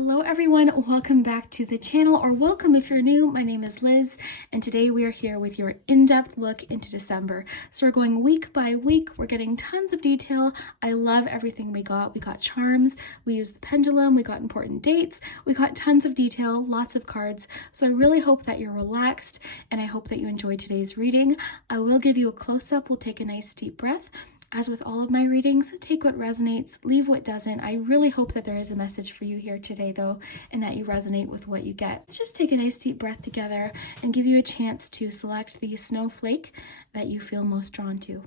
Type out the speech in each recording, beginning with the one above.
Hello everyone, welcome back to the channel, or welcome if you're new. My name is Liz, and today we are here with your in-depth look into December. So we're going week by week, we're getting tons of detail. I love everything we got. We got charms, we used the pendulum, we got important dates, we got tons of detail, lots of cards. So I really hope that you're relaxed, and I hope that you enjoyed today's reading. I will give you a close-up, we'll take a nice deep breath. As with all of my readings, take what resonates, leave what doesn't. I really hope that there is a message for you here today though, and that you resonate with what you get. Let's just take a nice deep breath together and give you a chance to select the snowflake that you feel most drawn to.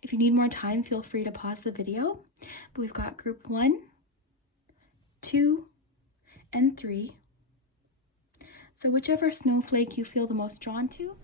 If you need more time, feel free to pause the video. But we've got group 1, 2, and 3. So whichever snowflake you feel the most drawn to.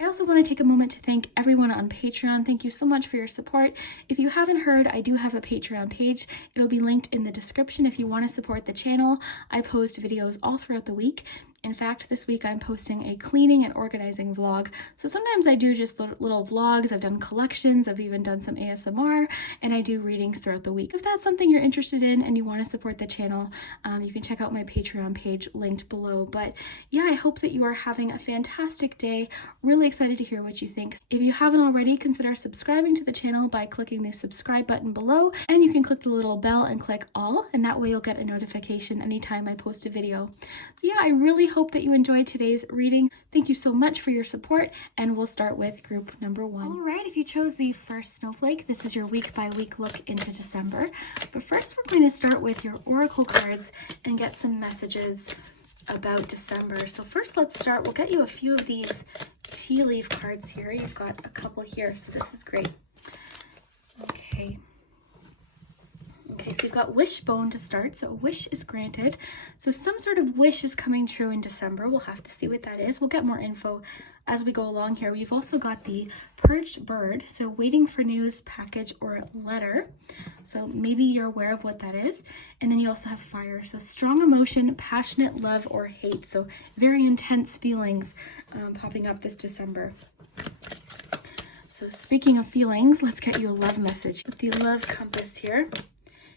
I also want to take a moment to thank everyone on Patreon. Thank you so much for your support. If you haven't heard, I do have a Patreon page. It'll be linked in the description if you want to support the channel. I post videos all throughout the week. In fact, this week I'm posting a cleaning and organizing vlog. So sometimes I do just little vlogs. I've done collections. I've even done some ASMR, and I do readings throughout the week. If that's something you're interested in and you want to support the channel, you can check out my Patreon page linked below. But yeah, I hope that you are having a fantastic day. Really excited to hear what you think. If you haven't already, consider subscribing to the channel by clicking the subscribe button below, and you can click the little bell and click all, and that way you'll get a notification anytime I post a video. So yeah, I really hope that you enjoyed today's reading. Thank you so much for your support, and we'll start with group number 1. All right, if you chose the first snowflake, this is your week by week look into December. But first we're going to start with your oracle cards and get some messages about December. So first let's start, we'll get you a few of these tea leaf cards here. You've got a couple here, so this is great. Okay, so you've got wishbone to start, so a wish is granted. So some sort of wish is coming true in December. We'll have to see what that is. We'll get more info as we go along here. We've also got the perched bird, so waiting for news, package, or letter. So maybe you're aware of what that is. And then you also have fire, so strong emotion, passionate love, or hate. So very intense feelings popping up this December. So speaking of feelings, let's get you a love message. With the love compass here.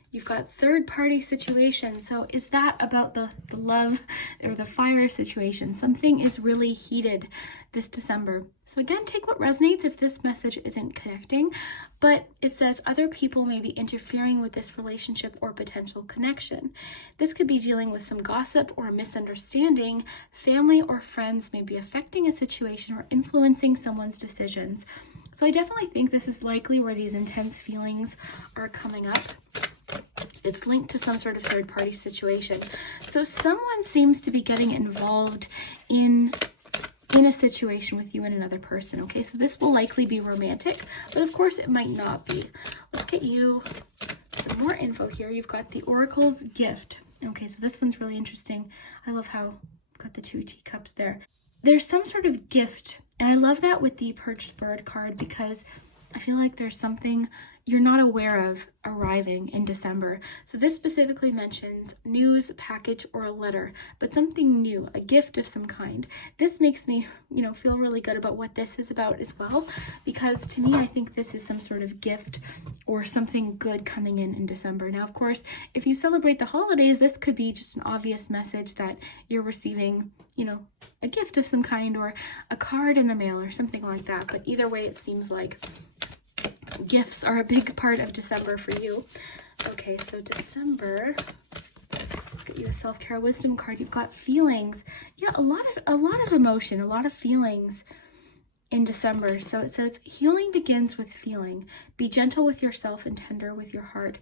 You've got third-party situation. So is that about the love or the fire situation? Something is really heated this December. So again, take what resonates if this message isn't connecting, but it says other people may be interfering with this relationship or potential connection. This could be dealing with some gossip or a misunderstanding. Family or friends may be affecting a situation or influencing someone's decisions. So I definitely think this is likely where these intense feelings are coming up. It's linked to some sort of third-party situation. So someone seems to be getting involved in a situation with you and another person, okay? So this will likely be romantic, but of course it might not be. Let's get you some more info here. You've got the Oracle's gift. Okay, so this one's really interesting. I love how I've got the 2 teacups there. There's some sort of gift, and I love that with the perched bird card because I feel like there's something you're not aware of arriving in December. So this specifically mentions news, package, or a letter, but something new, a gift of some kind. This makes me, feel really good about what this is about as well, because to me, I think this is some sort of gift or something good coming in December. Now, of course, if you celebrate the holidays, this could be just an obvious message that you're receiving, a gift of some kind or a card in the mail or something like that. But either way, it seems like gifts are a big part of December for you. Okay, so December, let's get you a self-care wisdom card. You've got feelings. Yeah, a lot of emotion, a lot of feelings in December. So it says healing begins with feeling. Be gentle with yourself and tender with your heart.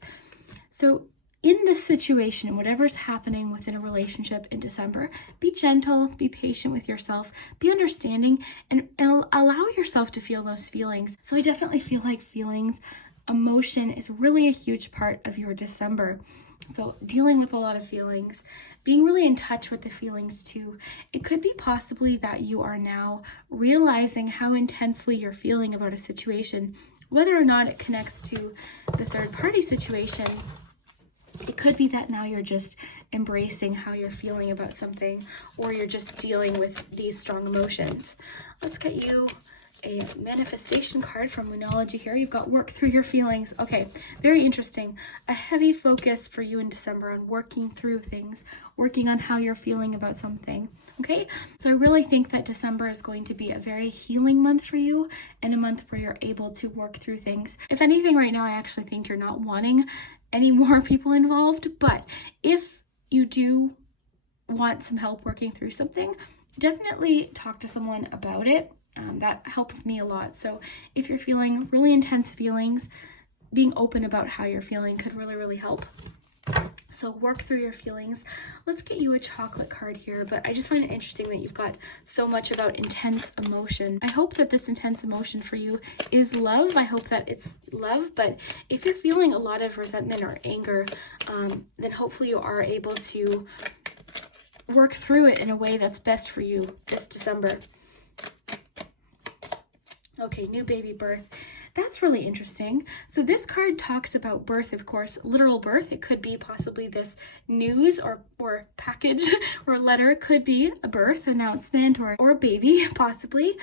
So in this situation, whatever's happening within a relationship in December, be gentle, be patient with yourself, be understanding, and allow yourself to feel those feelings. So I definitely feel like feelings, emotion is really a huge part of your December. So dealing with a lot of feelings, being really in touch with the feelings too. It could be possibly that you are now realizing how intensely you're feeling about a situation, whether or not it connects to the third party situation. It could be that now you're just embracing how you're feeling about something, or you're just dealing with these strong emotions. Let's get you a manifestation card from Moonology here. You've got work through your feelings. Okay, very interesting. A heavy focus for you in December on working through things, working on how you're feeling about something. Okay, so I really think that December is going to be a very healing month for you, and a month where you're able to work through things. If anything, right now, I actually think you're not wanting any more people involved, but if you do want some help working through something, definitely talk to someone about it. That helps me a lot. So if you're feeling really intense feelings, being open about how you're feeling could really, really help. So work through your feelings. Let's get you a chocolate card here, but I just find it interesting that you've got so much about intense emotion. I hope that this intense emotion for you is love. I hope that it's love, but if you're feeling a lot of resentment or anger, then hopefully you are able to work through it in a way that's best for you this December. Okay, new baby birth. That's really interesting. So this card talks about birth, of course, literal birth. It could be possibly this news or package or letter. It could be a birth announcement or a baby, possibly.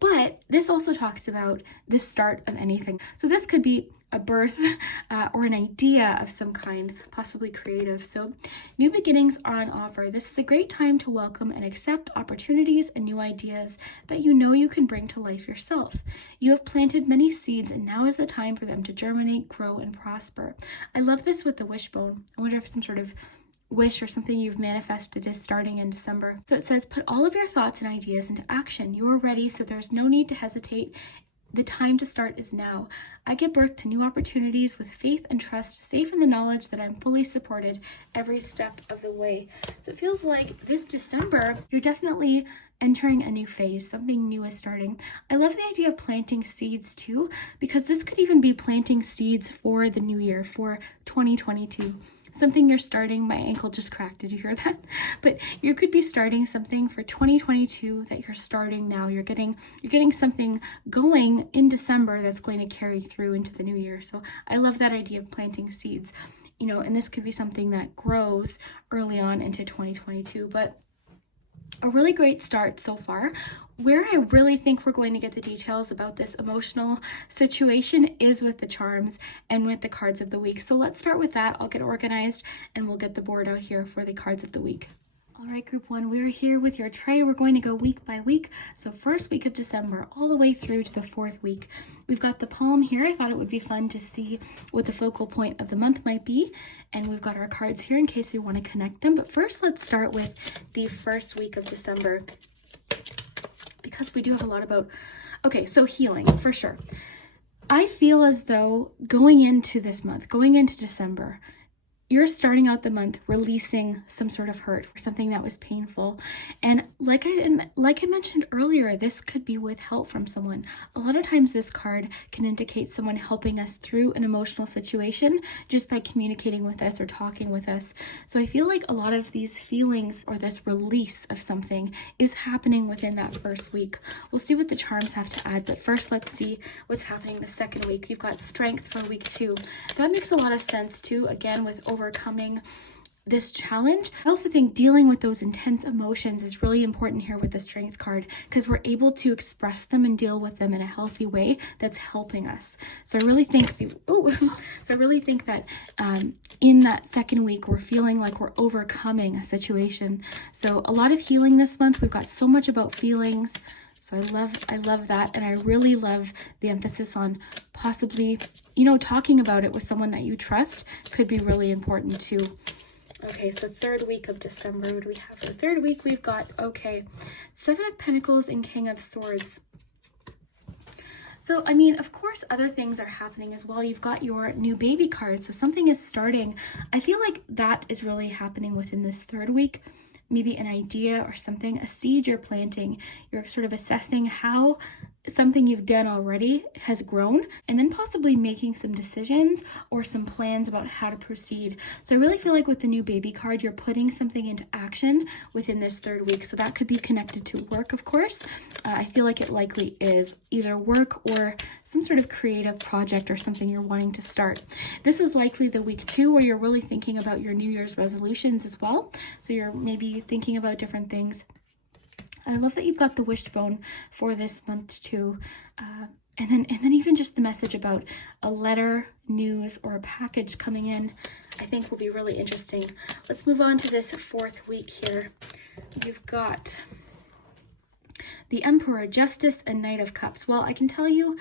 But this also talks about the start of anything. So this could be a birth or an idea of some kind, possibly creative. So new beginnings are on offer. This is a great time to welcome and accept opportunities and new ideas that you know you can bring to life yourself. You have planted many seeds, and now is the time for them to germinate, grow, and prosper. I love this with the wishbone. I wonder if some sort of wish or something you've manifested is starting in December. So it says, put all of your thoughts and ideas into action. You are ready, so there's no need to hesitate. The time to start is now. I give birth to new opportunities with faith and trust, safe in the knowledge that I'm fully supported every step of the way. So it feels like this December, you're definitely entering a new phase. Something new is starting. I love the idea of planting seeds too, because this could even be planting seeds for the new year, for 2022. Something you're starting. My ankle just cracked. Did you hear that? But you could be starting something for 2022 that you're starting now. You're getting something going in December that's going to carry through into the new year. So I love that idea of planting seeds, and this could be something that grows early on into 2022, but a really great start so far. Where I really think we're going to get the details about this emotional situation is with the charms and with the cards of the week. So let's start with that. I'll get organized and we'll get the board out here for the cards of the week. All right, group one, we're here with your tray. We're going to go week by week. So first week of December, all the way through to the fourth week. We've got the palm here. I thought it would be fun to see what the focal point of the month might be. And we've got our cards here in case we want to connect them. But first, let's start with the first week of December, because we do have a lot about, okay, so healing, for sure. I feel as though going into this month, going into December, you're starting out the month releasing some sort of hurt or something that was painful. And like I mentioned earlier, this could be with help from someone. A lot of times this card can indicate someone helping us through an emotional situation just by communicating with us or talking with us. So I feel like a lot of these feelings or this release of something is happening within that first week. We'll see what the charms have to add, but first let's see what's happening the second week. You've got strength for week 2. That makes a lot of sense too, again, with overcoming this challenge. I also think dealing with those intense emotions is really important here with the strength card, because we're able to express them and deal with them in a healthy way that's helping us. So I really think that in that second week, we're feeling like we're overcoming a situation. So a lot of healing this month. We've got so much about feelings. So I love that. And I really love the emphasis on possibly, talking about it with someone that you trust could be really important too. Okay, so third week of December, what do we have for the third week? We've got, Seven of Pentacles and King of Swords. So, of course, other things are happening as well. You've got your new baby card, so something is starting. I feel like that is really happening within this third week. Maybe an idea or something, a seed you're planting. You're sort of assessing how something you've done already has grown, and then possibly making some decisions or some plans about how to proceed. So I really feel like with the new baby card, you're putting something into action within this third week. So that could be connected to work, of course. I feel like it likely is either work or some sort of creative project or something you're wanting to start. This is likely the week 2 where you're really thinking about your New Year's resolutions as well. So you're maybe thinking about different things. I love that you've got the wishbone for this month too. And then even just the message about a letter, news, or a package coming in, I think will be really interesting. Let's move on to this 4th week here. You've got the Emperor, Justice, and Knight of Cups. Well, I can tell you,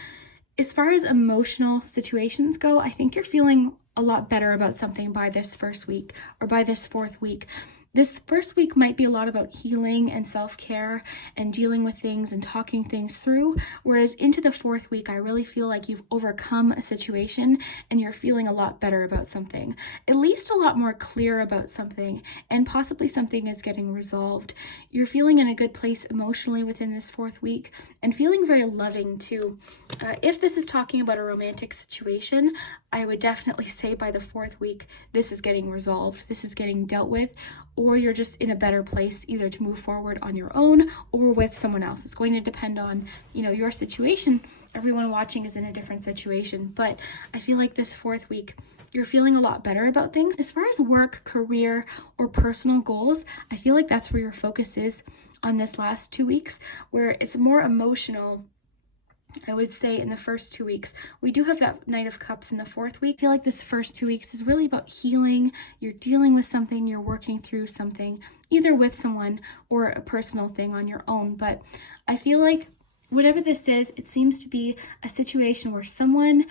as far as emotional situations go, I think you're feeling a lot better about something by this 1st week or by this 4th week. This 1st week might be a lot about healing and self-care and dealing with things and talking things through, whereas into the 4th week, I really feel like you've overcome a situation and you're feeling a lot better about something, at least a lot more clear about something, and possibly something is getting resolved. You're feeling in a good place emotionally within this 4th week and feeling very loving too. If this is talking about a romantic situation, I would definitely say by the 4th week, this is getting resolved, this is getting dealt with, or you're just in a better place either to move forward on your own or with someone else. It's going to depend on, your situation. Everyone watching is in a different situation, but I feel like this 4th week, you're feeling a lot better about things. As far as work, career, or personal goals, I feel like that's where your focus is on this last 2 weeks, where it's more emotional. I would say in the first 2 weeks. We do have that Knight of Cups in the 4th week. I feel like this first 2 weeks is really about healing. You're dealing with something, you're working through something, either with someone or a personal thing on your own. But I feel like whatever this is, it seems to be a situation where someone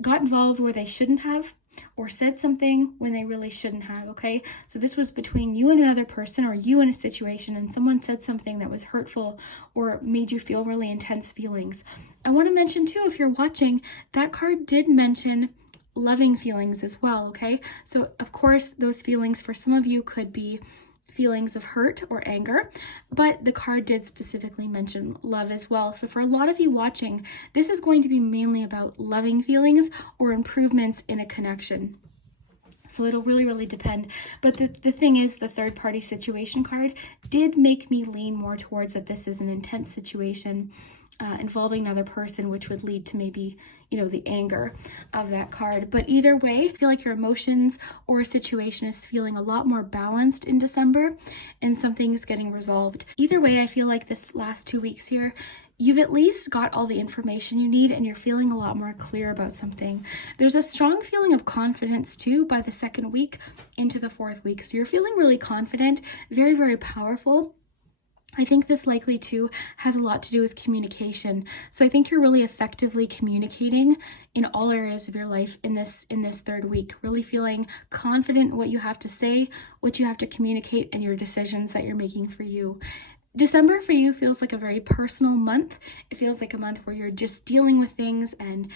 got involved where they shouldn't have, or said something when they really shouldn't have, okay? So this was between you and another person, or you in a situation, and someone said something that was hurtful or made you feel really intense feelings. I want to mention too, if you're watching, that card did mention loving feelings as well, okay? So of course, those feelings for some of you could be feelings of hurt or anger, but the card did specifically mention love as well. So for a lot of you watching, this is going to be mainly about loving feelings or improvements in a connection. So it'll really, really depend. But the thing is, the third party situation card did make me lean more towards that this is an intense situation involving another person, which would lead to maybe, the anger of that card. But either way, I feel like your emotions or a situation is feeling a lot more balanced in December and something is getting resolved. Either way, I feel like this last 2 weeks here, you've at least got all the information you need and you're feeling a lot more clear about something. There's a strong feeling of confidence too by the 2nd week into the 4th week. So you're feeling really confident, very, very powerful. I think this likely too has a lot to do with communication. So I think you're really effectively communicating in all areas of your life in this 3rd week, really feeling confident in what you have to say, what you have to communicate, and your decisions that you're making for you. December for you feels like a very personal month. It feels like a month where you're just dealing with things and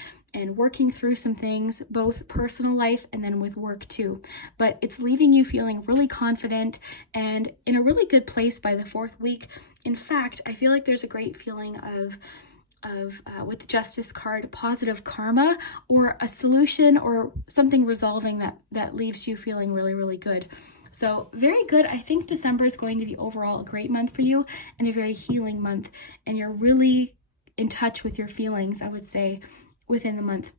working through some things, both personal life and then with work too. But it's leaving you feeling really confident and in a really good place by the 4th week. In fact, I feel like there's a great feeling of with the Justice card, positive karma or a solution or something resolving that leaves you feeling really, really good. So very good. I think December is going to be overall a great month for you and a very healing month. And you're really in touch with your feelings, I would say, within the month.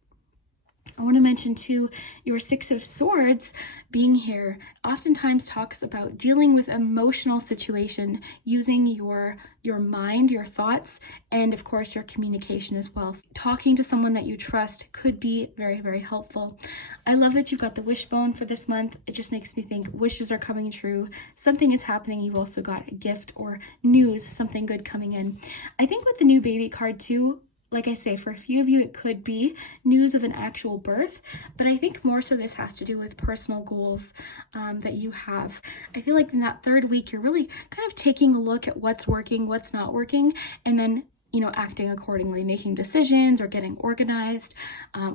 I want to mention too, your 6 of Swords being here oftentimes talks about dealing with emotional situation using your mind, your thoughts, and of course your communication as well. Talking to someone that you trust could be very, very helpful. I love that you've got the wishbone for this month. It just makes me think wishes are coming true. Something is happening. You've also got a gift or news, something good coming in. I think with the new baby card too, like I say, for a few of you, it could be news of an actual birth, but I think more so this has to do with personal goals that you have. I feel like in that 3rd week, you're really kind of taking a look at what's working, what's not working, and then acting accordingly, making decisions or getting organized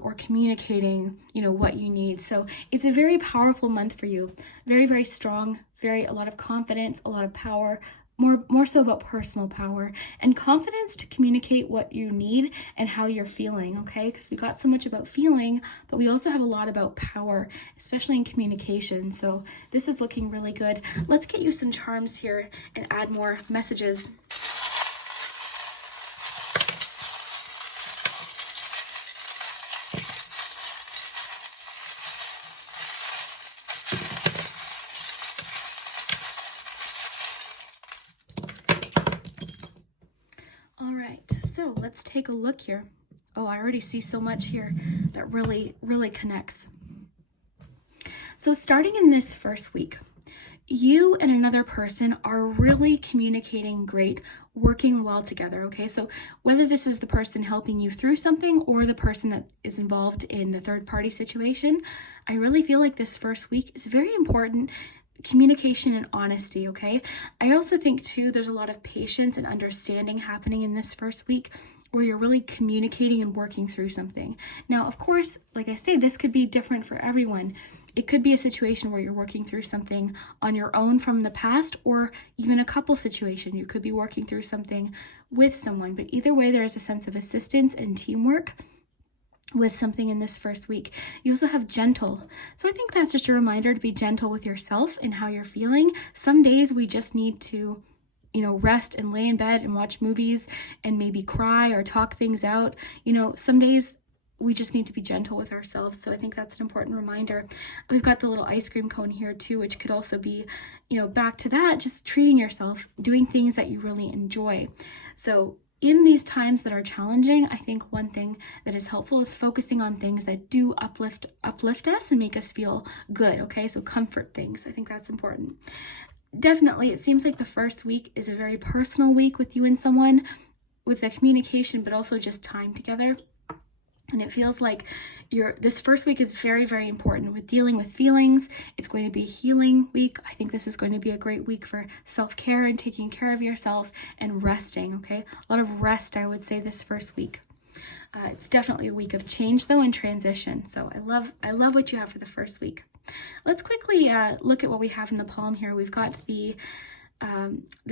or communicating, what you need. So it's a very powerful month for you. Very, very strong, a lot of confidence, a lot of power, more so about personal power and confidence to communicate what you need and how you're feeling, okay? Because we got so much about feeling, but we also have a lot about power, especially in communication. So this is looking really good. Let's get you some charms here and add more messages. All right, so let's take a look here. Oh, I already see so much here that really connects. So starting in this first week, you and another person are really communicating great, working well together, okay? So whether this is the person helping you through something or the person that is involved in the third party situation, I really feel like this first week is very important. Communication and honesty, okay? I also think too, there's a lot of patience and understanding happening in this first week where you're really communicating and working through something. Now, of course, like I say, this could be different for everyone. It could be a situation where you're working through something on your own from the past, or even a couple situation. You could be working through something with someone, but either way, there's a sense of assistance and teamwork with something in this first week. You also have gentle. So I think that's just a reminder to be gentle with yourself and how you're feeling. Some days we just need to, rest and lay in bed and watch movies and maybe cry or talk things out. Some days we just need to be gentle with ourselves. So I think that's an important reminder. We've got the little ice cream cone here too, which could also be, back to that, just treating yourself, doing things that you really enjoy. So in these times that are challenging, I think one thing that is helpful is focusing on things that do uplift us and make us feel good, okay? So comfort things, I think that's important. Definitely, it seems like the first week is a very personal week with you and someone, with the communication, but also just time together. And it feels like this first week is very, very important with dealing with feelings. It's going to be a healing week. I think this is going to be a great week for self-care and taking care of yourself and resting, okay? A lot of rest, I would say, this first week. It's definitely a week of change, though, and transition. So I love what you have for the first week. Let's quickly look at what we have in the palm here. We've got the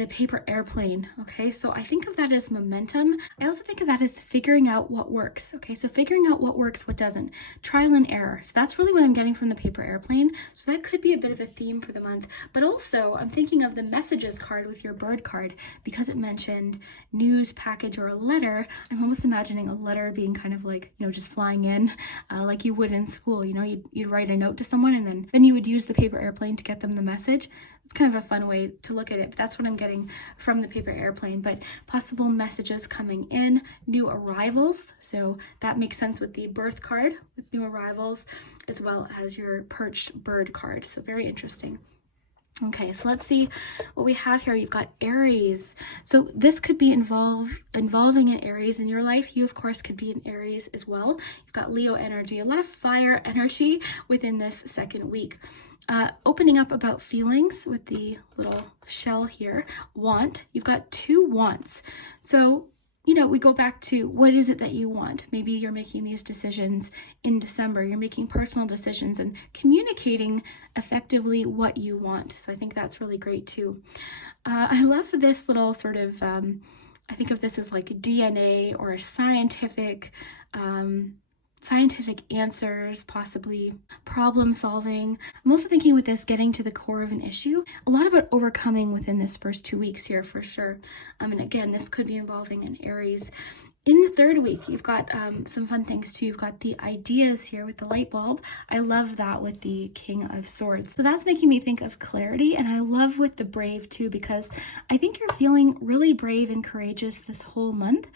paper airplane, okay? So I think of that as momentum. I also think of that as figuring out what works, okay? So figuring out what works, what doesn't. Trial and error. So that's really what I'm getting from the paper airplane. So that could be a bit of a theme for the month. But also, I'm thinking of the messages card with your bird card because it mentioned news, package, or a letter. I'm almost imagining a letter being kind of like, just flying in like you would in school. You'd write a note to someone and then you would use the paper airplane to get them the message. It's kind of a fun way to look at it, but that's what I'm getting from the paper airplane. But possible messages coming in, new arrivals. So that makes sense with the birth card, with new arrivals, as well as your perched bird card. So very interesting. Okay, so let's see what we have here. You've got Aries. So this could be involving an Aries in your life. You, of course, could be an Aries as well. You've got Leo energy, a lot of fire energy within this second week. Opening up about feelings with the little shell here. Want. You've got two wants. So, we go back to what is it that you want? Maybe you're making these decisions in December. You're making personal decisions and communicating effectively what you want. So I think that's really great too. I love this little sort of, I think of this as like DNA or a scientific answers, possibly problem solving. I'm also thinking with this, getting to the core of an issue, a lot about overcoming within this first 2 weeks here for sure. And again, this could be involving an Aries. In the third week, you've got some fun things too. You've got the ideas here with the light bulb. I love that with the King of Swords. So that's making me think of clarity. And I love with the brave too, because I think you're feeling really brave and courageous this whole month.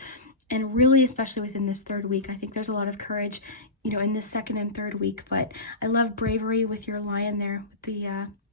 And really, especially within this third week, I think there's a lot of courage, in this second and third week. But I love bravery with your lion there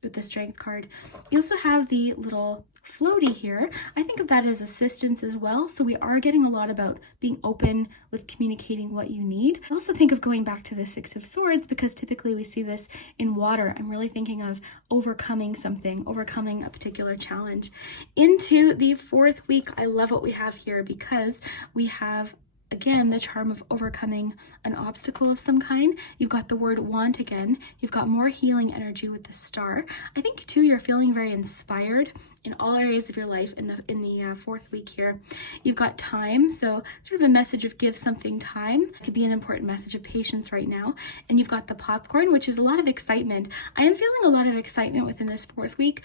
with the strength card. You also have the little floaty here. I think of that as assistance as well. So we are getting a lot about being open with communicating what you need. I also think of going back to the Six of Swords because typically we see this in water. I'm really thinking of overcoming something, overcoming a particular challenge. Into the fourth week, I love what we have here because we have again, the charm of overcoming an obstacle of some kind. You've got the word want again. You've got more healing energy with the star. I think too, you're feeling very inspired in all areas of your life in the fourth week here. You've got time, so sort of a message of give something time. It could be an important message of patience right now. And you've got the popcorn, which is a lot of excitement. I am feeling a lot of excitement within this fourth week.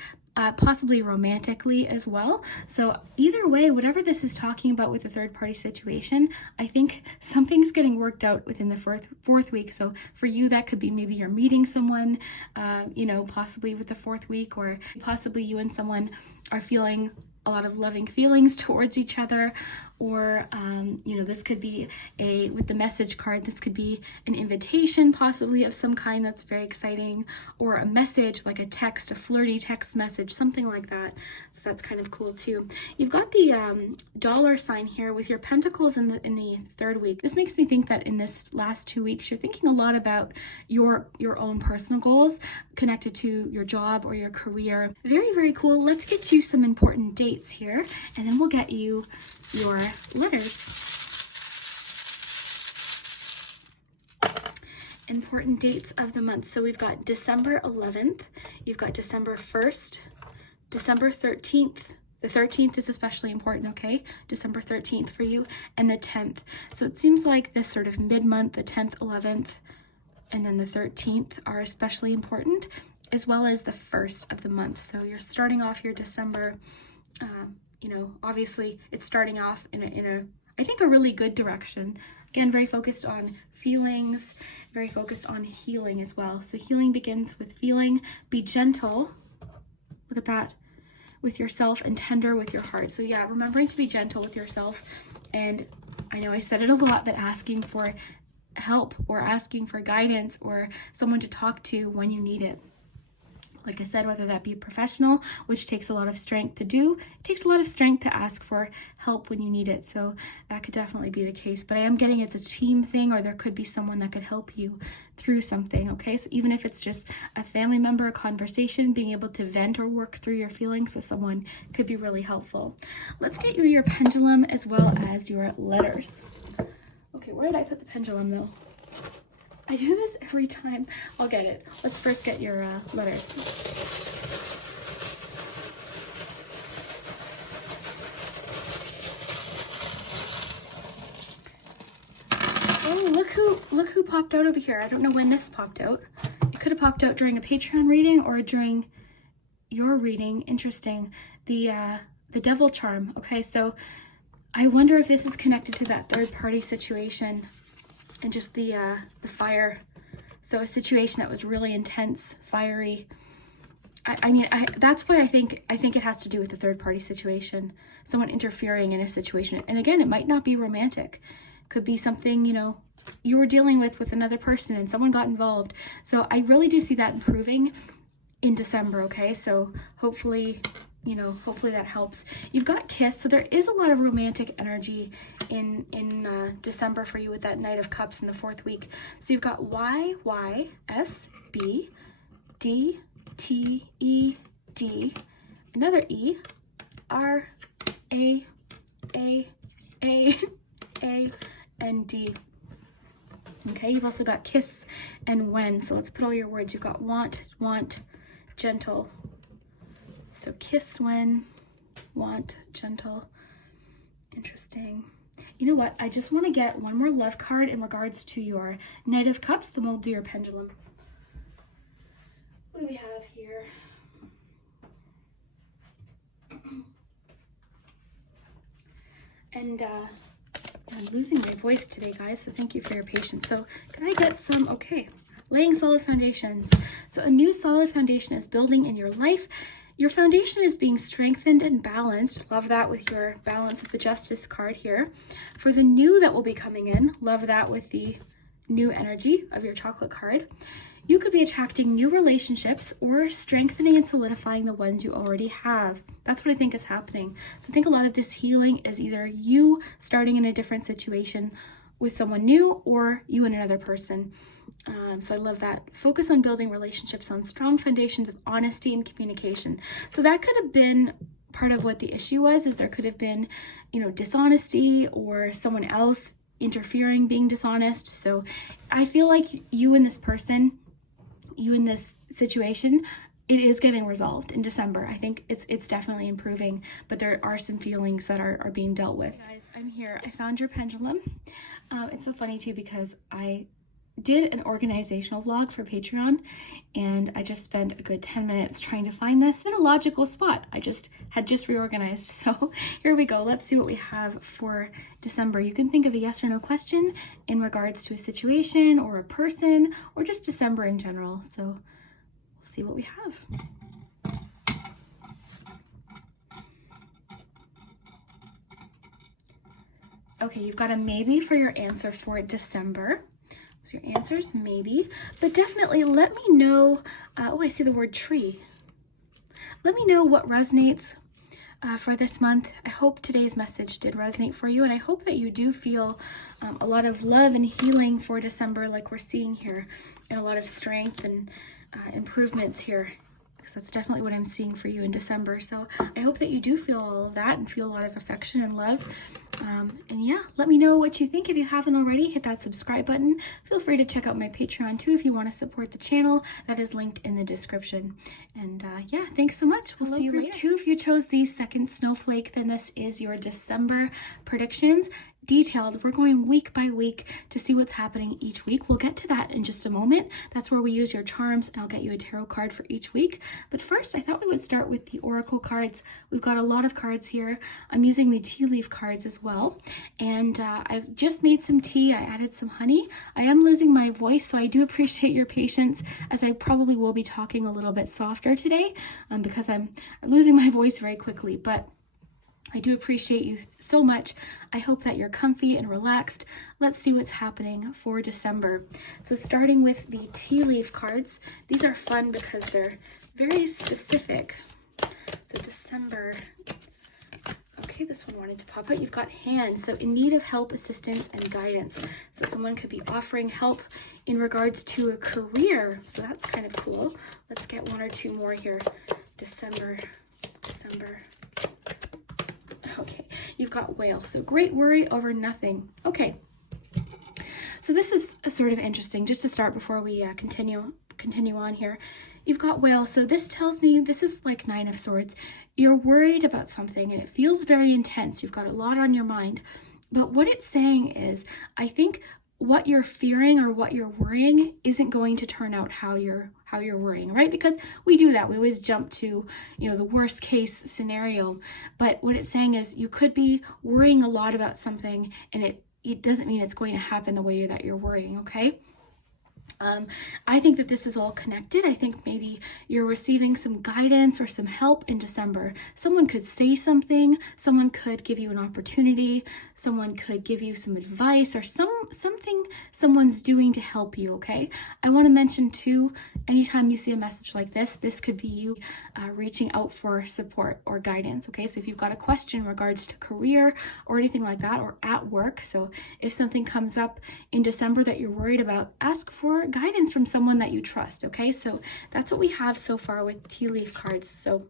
Possibly romantically as well. So either way, whatever this is talking about with the third party situation, I think something's getting worked out within the fourth week. So for you, that could be maybe you're meeting someone, possibly with the fourth week, or possibly you and someone are feeling a lot of loving feelings towards each other, or this could be with the message card, this could be an invitation possibly of some kind that's very exciting, or a message like a text, a flirty text message, something like that. So that's kind of cool too. You've got the dollar sign here with your pentacles in the third week. This makes me think that in this last 2 weeks, you're thinking a lot about your own personal goals connected to your job or your career. Very, very cool. Let's get you some important dates here, and then we'll get you your letters. Important dates of the month. So we've got December 11th, you've got December 1st, December 13th. The 13th is especially important, okay? December 13th for you, and the 10th. So it seems like this sort of mid-month, the 10th, 11th, and then the 13th are especially important, as well as the 1st of the month. So you're starting off your December, obviously it's starting off in a I think a really good direction. Again, very focused on feelings, very focused on healing as well. So healing begins with feeling. Be gentle. Look at that. With yourself, and tender with your heart. So yeah, remembering to be gentle with yourself. And I know I said it a lot, but asking for help or asking for guidance or someone to talk to when you need it. Like I said, whether that be professional, which takes a lot of strength to do, it takes a lot of strength to ask for help when you need it. So that could definitely be the case. But I am getting it's a team thing, or there could be someone that could help you through something, okay? So even if it's just a family member, a conversation, being able to vent or work through your feelings with someone could be really helpful. Let's get you your pendulum as well as your letters. Okay, where did I put the pendulum though? I do this every time. I'll get it. Let's first get your letters. Oh, look who popped out over here. I don't know when this popped out. It could have popped out during a Patreon reading or during your reading. Interesting. The devil charm. Okay, so I wonder if this is connected to that third party situation. And just the fire. So a situation that was really intense, fiery. That's why I think it has to do with the third party situation. Someone interfering in a situation. And again, it might not be romantic. Could be something, you were dealing with another person and someone got involved. So I really do see that improving in December, okay? So hopefully that helps. You've got kiss, so there is a lot of romantic energy in December for you with that Knight of Cups in the fourth week. So you've got Y, Y, S, B, D, T, E, D, another E, R, A, and D. Okay, you've also got kiss and when. So let's put all your words. You've got want, gentle. So kiss, when, want, gentle. Interesting. You know what? I just want to get one more love card in regards to your Knight of Cups, then we'll do your pendulum. What do we have here? And I'm losing my voice today, guys, so thank you for your patience. So can I get some, okay, laying solid foundations. So a new solid foundation is building in your life. Your foundation is being strengthened and balanced. Love that with your balance of the Justice card here. For the new that will be coming in, love that with the new energy of your chocolate card. You could be attracting new relationships or strengthening and solidifying the ones you already have. That's what I think is happening. So I think a lot of this healing is either you starting in a different situation with someone new or you and another person. So I love that. Focus on building relationships on strong foundations of honesty and communication. So that could have been part of what the issue was, is there could have been, dishonesty or someone else interfering, being dishonest. So I feel like you and this person, you in this situation, it is getting resolved in December. I think it's definitely improving, but there are some feelings that are being dealt with. Hey guys, I'm here. I found your pendulum. It's so funny too because I did an organizational vlog for Patreon, and I just spent a good 10 minutes trying to find this in a logical spot. I had just reorganized. So here we go. Let's see what we have for December. You can think of a yes or no question in regards to a situation or a person or just December in general. So we'll see what we have. Okay, you've got a maybe for your answer for December. So your answer is maybe, but definitely let me know. Oh, I see the word tree. Let me know what resonates for this month. I hope today's message did resonate for you, and I hope that you do feel a lot of love and healing for December, like we're seeing here, and a lot of strength and improvements here, because that's definitely what I'm seeing for you in December. So I hope that you do feel all of that and feel a lot of affection and love. And yeah, let me know what you think. If you haven't already, hit that subscribe button. Feel free to check out my Patreon too if you want to support the channel. That is linked in the description. And yeah, thanks so much. We'll see you later. Two, if you chose the second snowflake, then this is your December predictions. Detailed. We're going week by week to see what's happening each week. We'll get to that in just a moment. That's where we use your charms, and I'll get you a tarot card for each week. But first, I thought we would start with the oracle cards. We've got a lot of cards here. I'm using the tea leaf cards as well. And I've just made some tea. I added some honey. I am losing my voice, so I do appreciate your patience, as I probably will be talking a little bit softer today because I'm losing my voice very quickly. But I do appreciate you so much. I hope that you're comfy and relaxed. Let's see what's happening for December. So starting with the tea leaf cards, these are fun because they're very specific. So December, okay, this one wanted to pop out. You've got hands, so in need of help, assistance, and guidance. So someone could be offering help in regards to a career. So that's kind of cool. Let's get one or two more here. December. Okay, you've got whale. So great worry over nothing. Okay, so this is sort of interesting just to start before we continue on here. You've got whale. So this tells me this is like Nine of Swords. You're worried about something and it feels very intense. You've got a lot on your mind. But what it's saying is, I think what you're fearing or what you're worrying isn't going to turn out how you're worrying, right? Because we do that. We always jump to, the worst case scenario. But what it's saying is you could be worrying a lot about something, and it doesn't mean it's going to happen the way that you're worrying, okay? I think that this is all connected. I think maybe you're receiving some guidance or some help in December. Someone could say something, someone could give you an opportunity, someone could give you some advice or something someone's doing to help you, okay? I want to mention too, anytime you see a message like this could be you reaching out for support or guidance, okay? So if you've got a question in regards to career or anything like that, or at work, so if something comes up in December that you're worried about, ask for guidance from someone that you trust, okay? So that's what we have so far with tea leaf cards. So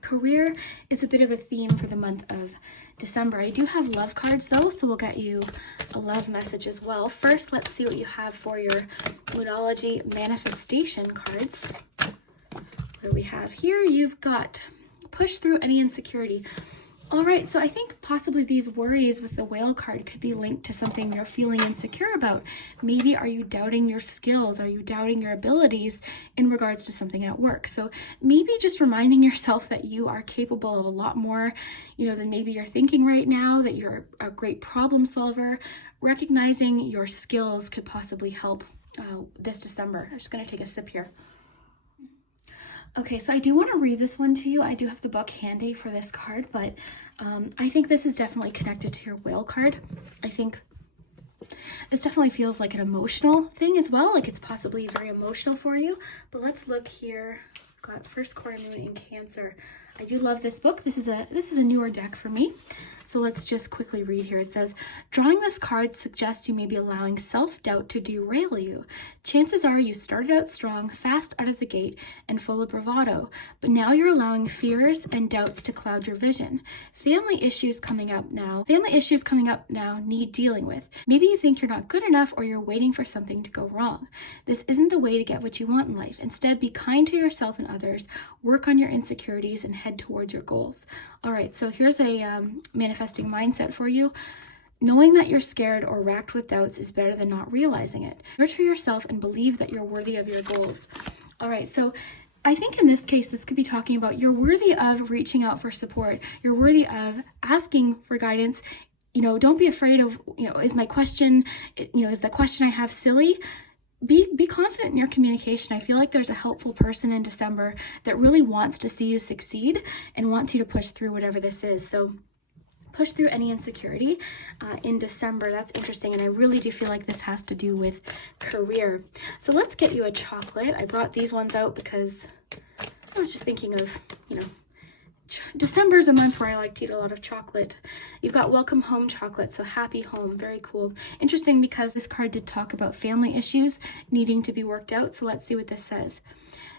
career is a bit of a theme for the month of December. I do have love cards though, so we'll get you a love message as well. First, let's see what you have for your Moonology manifestation cards. What do we have here? You've got push through any insecurity. All right, so I think possibly these worries with the whale card could be linked to something you're feeling insecure about. Maybe are you doubting your skills? Are you doubting your abilities in regards to something at work? So maybe just reminding yourself that you are capable of a lot more, than maybe you're thinking right now, that you're a great problem solver. Recognizing your skills could possibly help this December. I'm just gonna take a sip here. Okay, so I do want to read this one to you. I do have the book handy for this card, but I think this is definitely connected to your whale card. I think this definitely feels like an emotional thing as well, like it's possibly very emotional for you. But let's look here. Got first quarter moon in Cancer. I do love this book. This is a newer deck for me. So let's just quickly read here. It says, drawing this card suggests you may be allowing self-doubt to derail you. Chances are you started out strong, fast out of the gate, and full of bravado, but now you're allowing fears and doubts to cloud your vision. Family issues coming up now need dealing with. Maybe you think you're not good enough or you're waiting for something to go wrong. This isn't the way to get what you want in life. Instead, be kind to yourself and others, work on your insecurities, and head towards your goals. All right, so here's a manifesting mindset for you. Knowing that you're scared or racked with doubts is better than not realizing it. Nurture yourself and believe that you're worthy of your goals. All right, so I think in this case, this could be talking about you're worthy of reaching out for support. You're worthy of asking for guidance. Don't be afraid of, is my question, is the question I have silly? Be confident in your communication. I feel like there's a helpful person in December that really wants to see you succeed and wants you to push through whatever this is. So push through any insecurity in December. That's interesting. And I really do feel like this has to do with career. So let's get you a chocolate. I brought these ones out because I was just thinking of, December is a month where I like to eat a lot of chocolate. You've got welcome home chocolate, so happy home, very cool. Interesting because this card did talk about family issues needing to be worked out, so let's see what this says.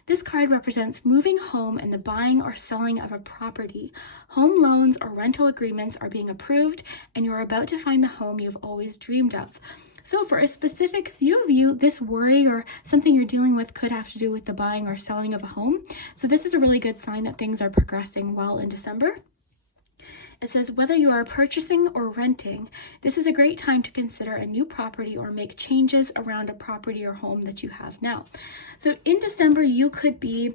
This card represents moving home and the buying or selling of a property. Home loans or rental agreements are being approved and you're about to find the home you've always dreamed of. So for a specific few of you, this worry or something you're dealing with could have to do with the buying or selling of a home. So this is a really good sign that things are progressing well in December. It says, whether you are purchasing or renting, this is a great time to consider a new property or make changes around a property or home that you have now. So in December, you could be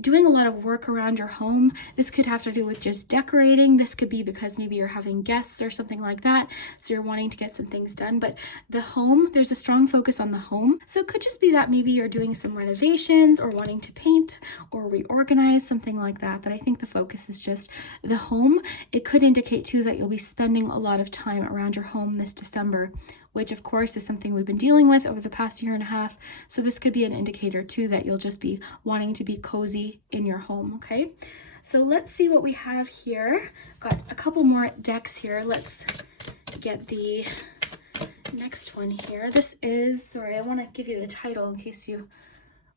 doing a lot of work around your home. This could have to do with just decorating. This could be because maybe you're having guests or something like that, so you're wanting to get some things done. But the home, there's a strong focus on the home. So it could just be that maybe you're doing some renovations or wanting to paint or reorganize, something like that. But I think the focus is just the home. It could indicate too that you'll be spending a lot of time around your home this December, which of course is something we've been dealing with over the past year and a half. So this could be an indicator too that you'll just be wanting to be cozy in your home, okay? So let's see what we have here. Got a couple more decks here. Let's get the next one here. This is, sorry, I want to give you the title in case you,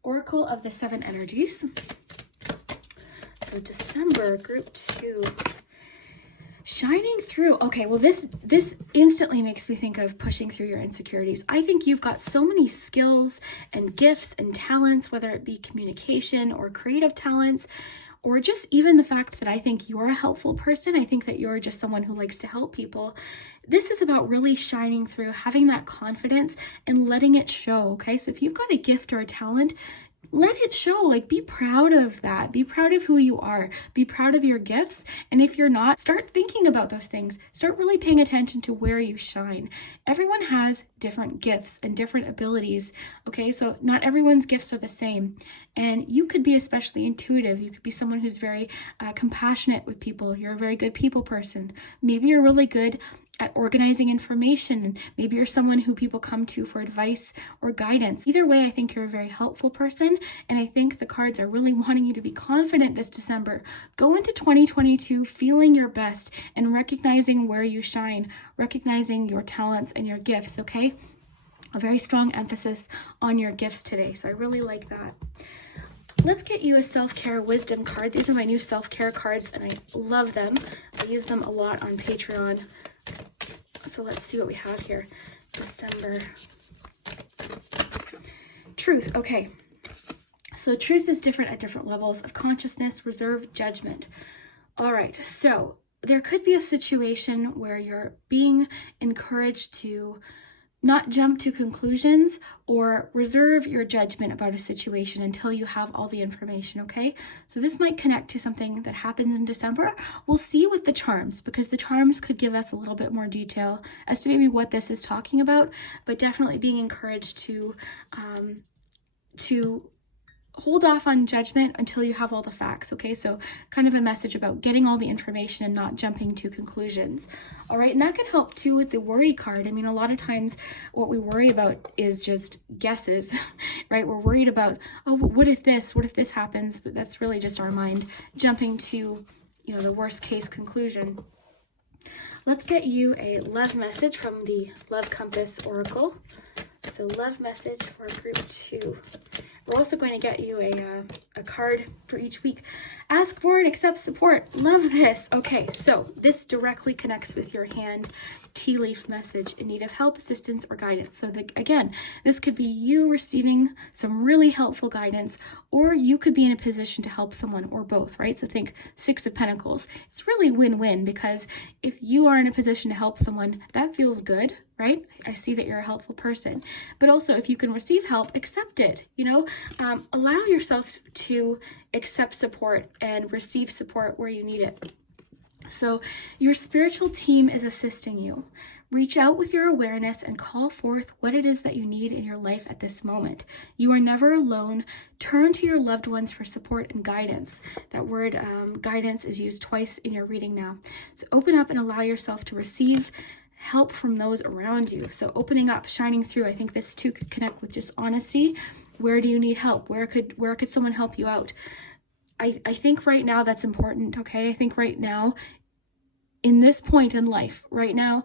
Oracle of the Seven Energies. So December, group 2. Shining through. Okay, well, this instantly makes me think of pushing through your insecurities. I think you've got so many skills and gifts and talents, whether it be communication or creative talents, or just even the fact that I think you're a helpful person. I think that you're just someone who likes to help people. This is about really shining through, having that confidence and letting it show, okay? So if you've got a gift or a talent, let it show. Like, be proud of that. Be proud of who you are. Be proud of your gifts. And if you're not, start thinking about those things. Start really paying attention to where you shine. Everyone has different gifts and different abilities. Okay, so not everyone's gifts are the same. And you could be especially intuitive. You could be someone who's very compassionate with people. You're a very good people person. Maybe you're really good at organizing information, and maybe you're someone who people come to for advice or guidance. Either way, I think you're a very helpful person, and I think the cards are really wanting you to be confident this December. Go into 2022 feeling your best and recognizing where you shine, recognizing your talents and your gifts, okay? A very strong emphasis on your gifts today, so I really like that. Let's get you a self-care wisdom card. These are my new self-care cards, and I love them. I use them a lot on Patreon. So let's see what we have here. December. Truth. Okay. So truth is different at different levels of consciousness, reserve, judgment. All right. So there could be a situation where you're being encouraged to not jump to conclusions or reserve your judgment about a situation until you have all the information, okay? So this might connect to something that happens in December. We'll see with the charms, because the charms could give us a little bit more detail as to maybe what this is talking about, but definitely being encouraged to hold off on judgment until you have all the facts, okay? So kind of a message about getting all the information and not jumping to conclusions. All right, and that can help too with the worry card. I mean, a lot of times what we worry about is just guesses, right? We're worried about, oh, what if this happens? But that's really just our mind jumping to, the worst case conclusion. Let's get you a love message from the Love Compass Oracle. So love message for group 2. We're also going to get you a card for each week. Ask for and accept support. Love this. Okay, so this directly connects with your hand tea leaf message in need of help, assistance, or guidance. So again, this could be you receiving some really helpful guidance, or you could be in a position to help someone, or both, right? So think 6 of Pentacles. It's really win-win, because if you are in a position to help someone, that feels good, right? I see that you're a helpful person. But also, if you can receive help, accept it, allow yourself to accept support and receive support where you need it. So your spiritual team is assisting you. Reach out with your awareness and call forth what it is that you need in your life at this moment. You are never alone. Turn to your loved ones for support and guidance. That word guidance is used twice in your reading now. So open up and allow yourself to receive help from those around you. So opening up, shining through. I think this too could connect with just honesty. Where do you need help? Where could someone help you out? I think right now that's important, okay? I think right now, in this point in life, right now,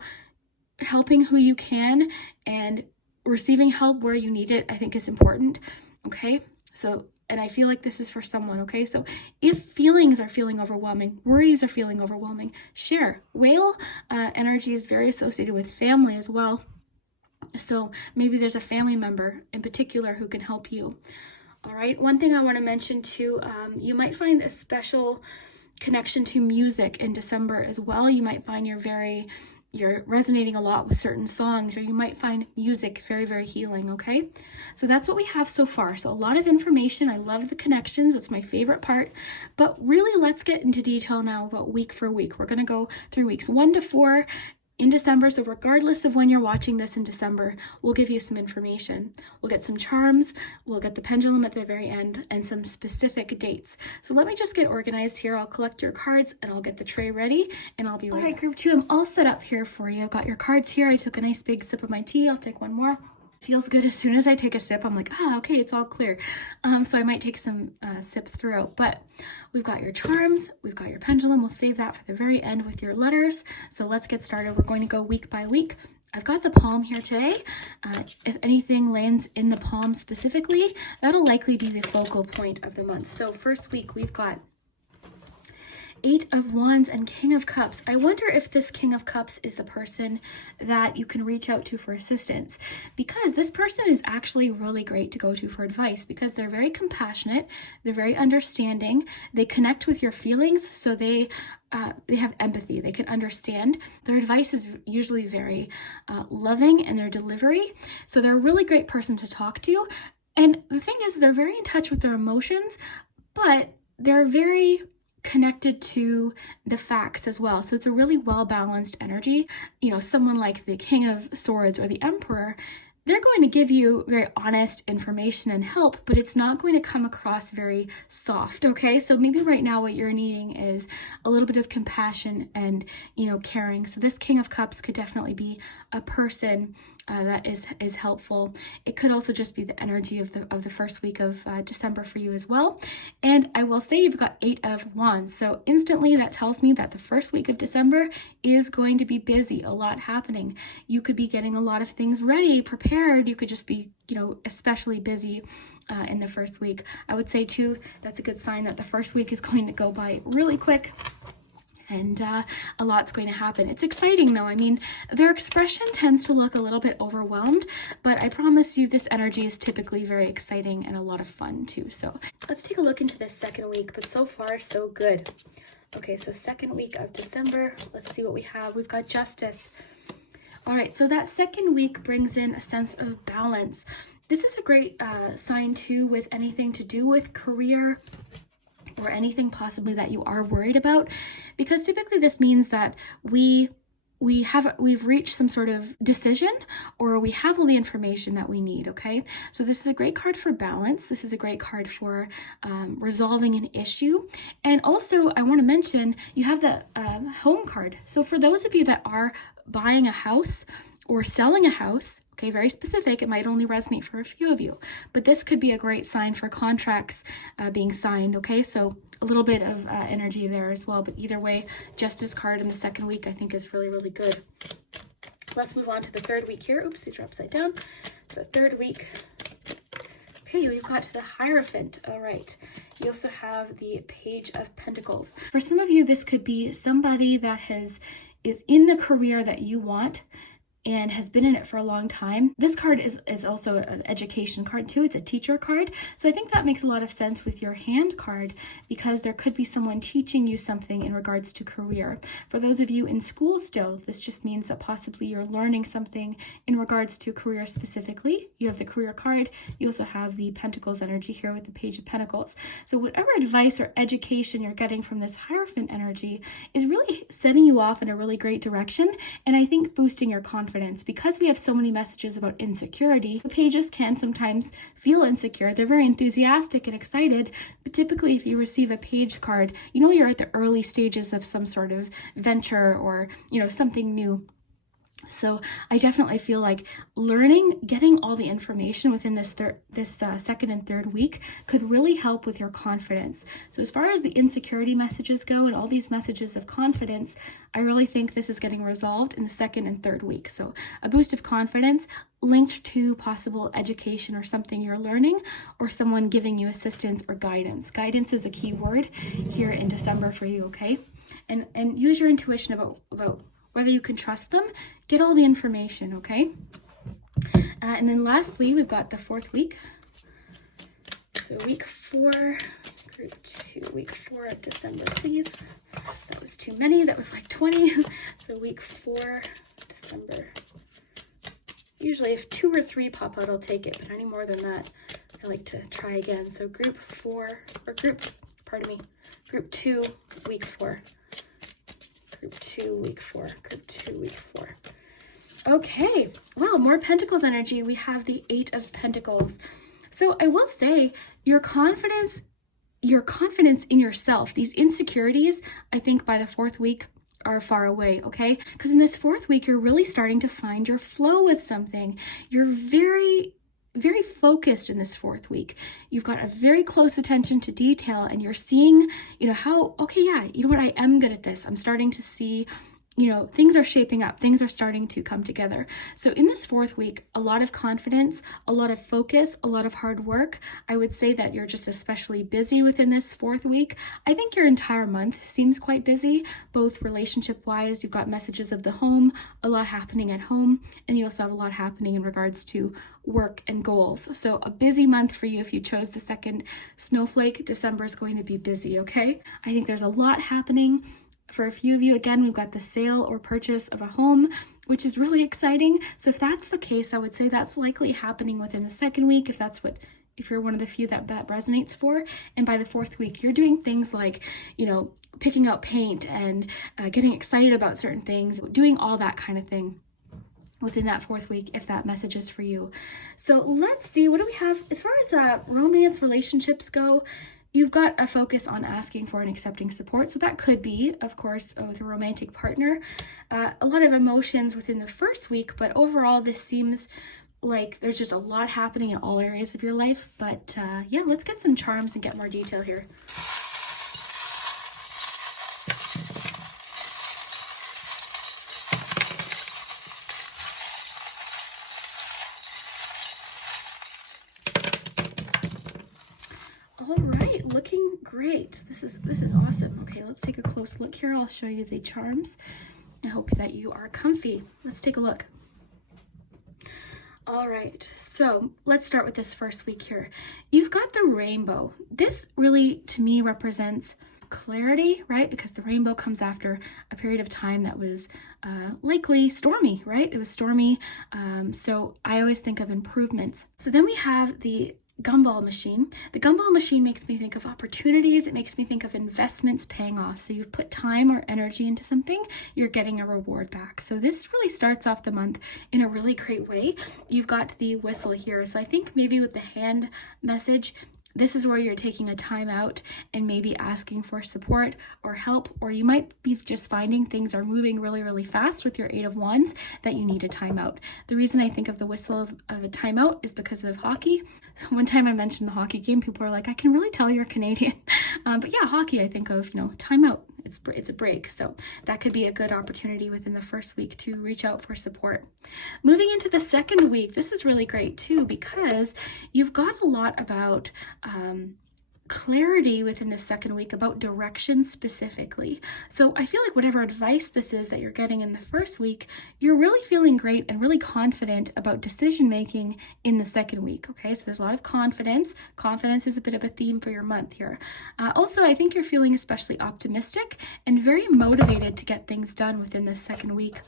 helping who you can and receiving help where you need it, I think is important, okay? So, and I feel like this is for someone, okay? So if feelings are feeling overwhelming, worries are feeling overwhelming, share. Whale energy is very associated with family as well. So maybe there's a family member in particular who can help you. All right, one thing I want to mention too, you might find a special connection to music in December as well. You might find you're resonating a lot with certain songs, or you might find music very, very healing, okay? So that's what we have so far. So a lot of information. I love the connections. It's my favorite part. But really, let's get into detail now about week for week. We're going to go through weeks 1 to 4 in December. So regardless of when you're watching this in December, we'll give you some information. We'll get some charms, we'll get the pendulum at the very end, and some specific dates. So let me just get organized here. I'll collect your cards and I'll get the tray ready, and I'll be right back. All right, group 2, I'm all set up here for you. I've got your cards here. I took a nice big sip of my tea. I'll take one more. Feels good. As soon as I take a sip, I'm like, okay, it's all clear. So I might take some sips throughout, but we've got your charms, we've got your pendulum. We'll save that for the very end with your letters. So let's get started. We're going to go week by week. I've got the palm here today. If anything lands in the palm specifically, that'll likely be the focal point of the month. So first week, we've got 8 of Wands and King of Cups. I wonder if this King of Cups is the person that you can reach out to for assistance, because this person is actually really great to go to for advice, because they're very compassionate, they're very understanding, they connect with your feelings, so they have empathy, they can understand. Their advice is usually very loving in their delivery, so they're a really great person to talk to. And the thing is, they're very in touch with their emotions, but they're very connected to the facts as well. So it's a really well-balanced energy. Someone like the King of Swords or the Emperor, they're going to give you very honest information and help, but it's not going to come across very soft, okay? So maybe right now what you're needing is a little bit of compassion and, caring. So this King of Cups could definitely be a person that is helpful. It could also just be the energy of the first week of December for you as well. And I will say you've got 8 of Wands. So instantly that tells me that the first week of December is going to be busy, a lot happening. You could be getting a lot of things ready, prepared. You could just be, especially busy in the first week. I would say too, that's a good sign that the first week is going to go by really quick. And a lot's going to happen. It's exciting though. I mean, their expression tends to look a little bit overwhelmed, but I promise you this energy is typically very exciting and a lot of fun too. So let's take a look into this second week, but so far so good. Okay, so second week of December, let's see what we have. We've got Justice. All right, so that second week brings in a sense of balance. This is a great sign too with anything to do with career, or anything possibly that you are worried about, because typically this means that we we've reached some sort of decision, or we have all the information that we need. Okay, so this is a great card for balance. This is a great card for resolving an issue. And also I want to mention you have the home card. So for those of you that are buying a house or selling a house, okay, very specific, it might only resonate for a few of you, but this could be a great sign for contracts being signed. Okay, so a little bit of energy there as well, but either way, Justice card in the second week I think is really, really good. Let's move on to the third week here. Oops, these are upside down. So third week. Okay, we've got to the Hierophant. All right. You also have the Page of Pentacles. For some of you, this could be somebody that is in the career that you want and has been in it for a long time. This card is also an education card too. It's a teacher card. So I think that makes a lot of sense with your hand card, because there could be someone teaching you something in regards to career. For those of you in school still, this just means that possibly you're learning something in regards to career specifically. You have the career card. You also have the Pentacles energy here with the Page of Pentacles. So whatever advice or education you're getting from this Hierophant energy is really setting you off in a really great direction, and I think boosting your confidence. Because we have so many messages about insecurity, the pages can sometimes feel insecure. They're very enthusiastic and excited, but typically if you receive a page card, you know you're at the early stages of some sort of venture or, you know, something new. So I definitely feel like getting all the information within this second and third week could really help with your confidence. So as far as the insecurity messages go and all these messages of confidence, I really think this is getting resolved in the second and third week. So a boost of confidence linked to possible education or something you're learning, or someone giving you assistance or guidance. Guidance is a key word here in December for you, okay? And use your intuition about whether you can trust them. Get all the information, okay? And then lastly, we've got the fourth week. So week 4, group 2, week 4 of December, please. That was too many, that was like 20. So week 4, December. Usually if 2 or 3 pop out, I'll take it, but any more than that, I like to try again. So group 2, week 4. Group 2, week 4. Group 2, week 4. Okay, well, more Pentacles energy. We have the 8 of Pentacles. So I will say your confidence in yourself, these insecurities, I think by the 4th week are far away, okay? Because in this 4th week, you're really starting to find your flow with something. You're very focused in this 4th week. You've got a very close attention to detail, and you're seeing, you know, how, okay, yeah, you know what, I am good at this. I'm starting to see, you know, things are shaping up, things are starting to come together. So in this 4th week, a lot of confidence, a lot of focus, a lot of hard work. I would say that you're just especially busy within this 4th week. I think your entire month seems quite busy, both relationship-wise. You've got messages of the home, a lot happening at home, and you also have a lot happening in regards to work and goals. So a busy month for you if you chose the second snowflake. December is going to be busy, okay? I think there's a lot happening. For a few of you, again, we've got the sale or purchase of a home, which is really exciting. So if that's the case, I would say that's likely happening within the 2nd week, if you're one of the few that resonates for. And by the 4th week, you're doing things like, you know, picking out paint and getting excited about certain things, doing all that kind of thing within that 4th week, if that message is for you. So let's see, what do we have? As far as romance relationships go, you've got a focus on asking for and accepting support. So that could be, of course, with a romantic partner. A lot of emotions within the 1st week, but overall, this seems like there's just a lot happening in all areas of your life. But yeah, let's get some charms and get more detail here. All right, looking great. This is awesome. Okay, let's take a close look here. I'll show you the charms. I hope that you are comfy. Let's take a look. All right, so let's start with this 1st week here. You've got the rainbow. This really, to me, represents clarity, right? Because the rainbow comes after a period of time that was likely stormy, right? It was stormy. So I always think of improvements. So then we have the gumball machine. The gumball machine makes me think of opportunities. It makes me think of investments paying off. So you've put time or energy into something, you're getting a reward back. So this really starts off the month in a really great way. You've got the whistle here. So I think maybe with the hand message, this is where you're taking a time out and maybe asking for support or help, or you might be just finding things are moving really, really fast with your 8 of Wands that you need a timeout. The reason I think of the whistles of a timeout is because of hockey. One time I mentioned the hockey game, people are like, I can really tell you're Canadian. But yeah, hockey, I think of, timeout. It's a break. So that could be a good opportunity within the first week to reach out for support. Moving into the second week, this is really great too, because you've got a lot about clarity within the second week about direction specifically. So I feel like whatever advice this is that you're getting in the first week, you're really feeling great and really confident about decision making in the second week. Okay, so there's a lot of confidence. Confidence is a bit of a theme for your month here. Also, I think you're feeling especially optimistic and very motivated to get things done within the second week.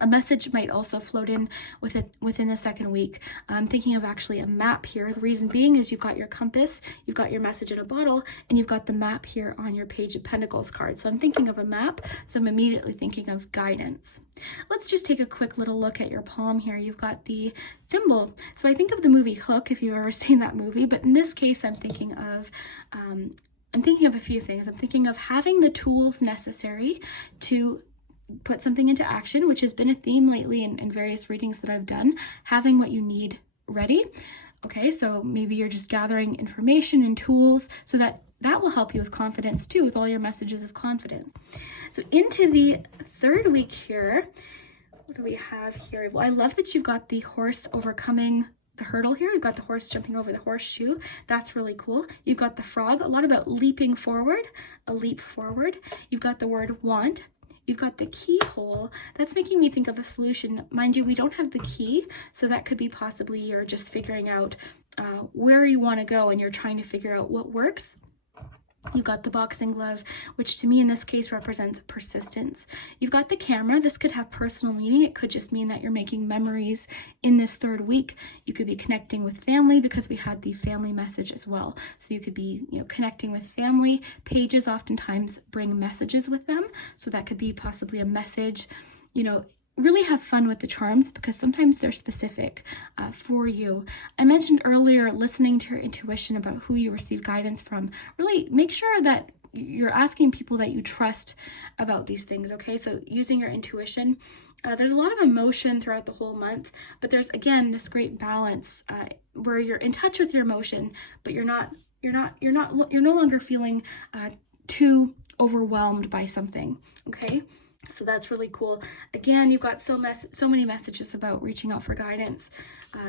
A message might also float in within the second week. I'm thinking of actually a map here. The reason being is you've got your compass, you've got your message in a bottle, and you've got the map here on your Page of Pentacles card. So I'm thinking of a map, so I'm immediately thinking of guidance. Let's just take a quick little look at your palm here. You've got the thimble. So I think of the movie Hook, if you've ever seen that movie, but in this case I'm thinking of a few things. I'm thinking of having the tools necessary to put something into action, which has been a theme lately in various readings that I've done, having what you need ready. Okay, so maybe you're just gathering information and tools so that will help you with confidence too, with all your messages of confidence. So into the third week here, what do we have here? Well, I love that you've got the horse overcoming the hurdle here. You've got the horse jumping over the horseshoe. That's really cool. You've got the frog, a lot about leaping forward, a leap forward. You've got the word want. You've got the keyhole. That's making me think of a solution. Mind you, we don't have the key, so that could be possibly you're just figuring out where you want to go and you're trying to figure out what works. You've got the boxing glove, which to me in this case represents persistence. You've got the camera. This could have personal meaning. It could just mean that you're making memories in this third week. You could be connecting with family because we had the family message as well. So you could be, connecting with family. Pages oftentimes bring messages with them. So that could be possibly a message, really have fun with the charms because sometimes they're specific for you. I mentioned earlier listening to your intuition about who you receive guidance from. Really make sure that you're asking people that you trust about these things, okay? So using your intuition. There's a lot of emotion throughout the whole month, but there's again this great balance where you're in touch with your emotion, but you're no longer feeling too overwhelmed by something, okay? So that's really cool. Again, you've got so many messages about reaching out for guidance.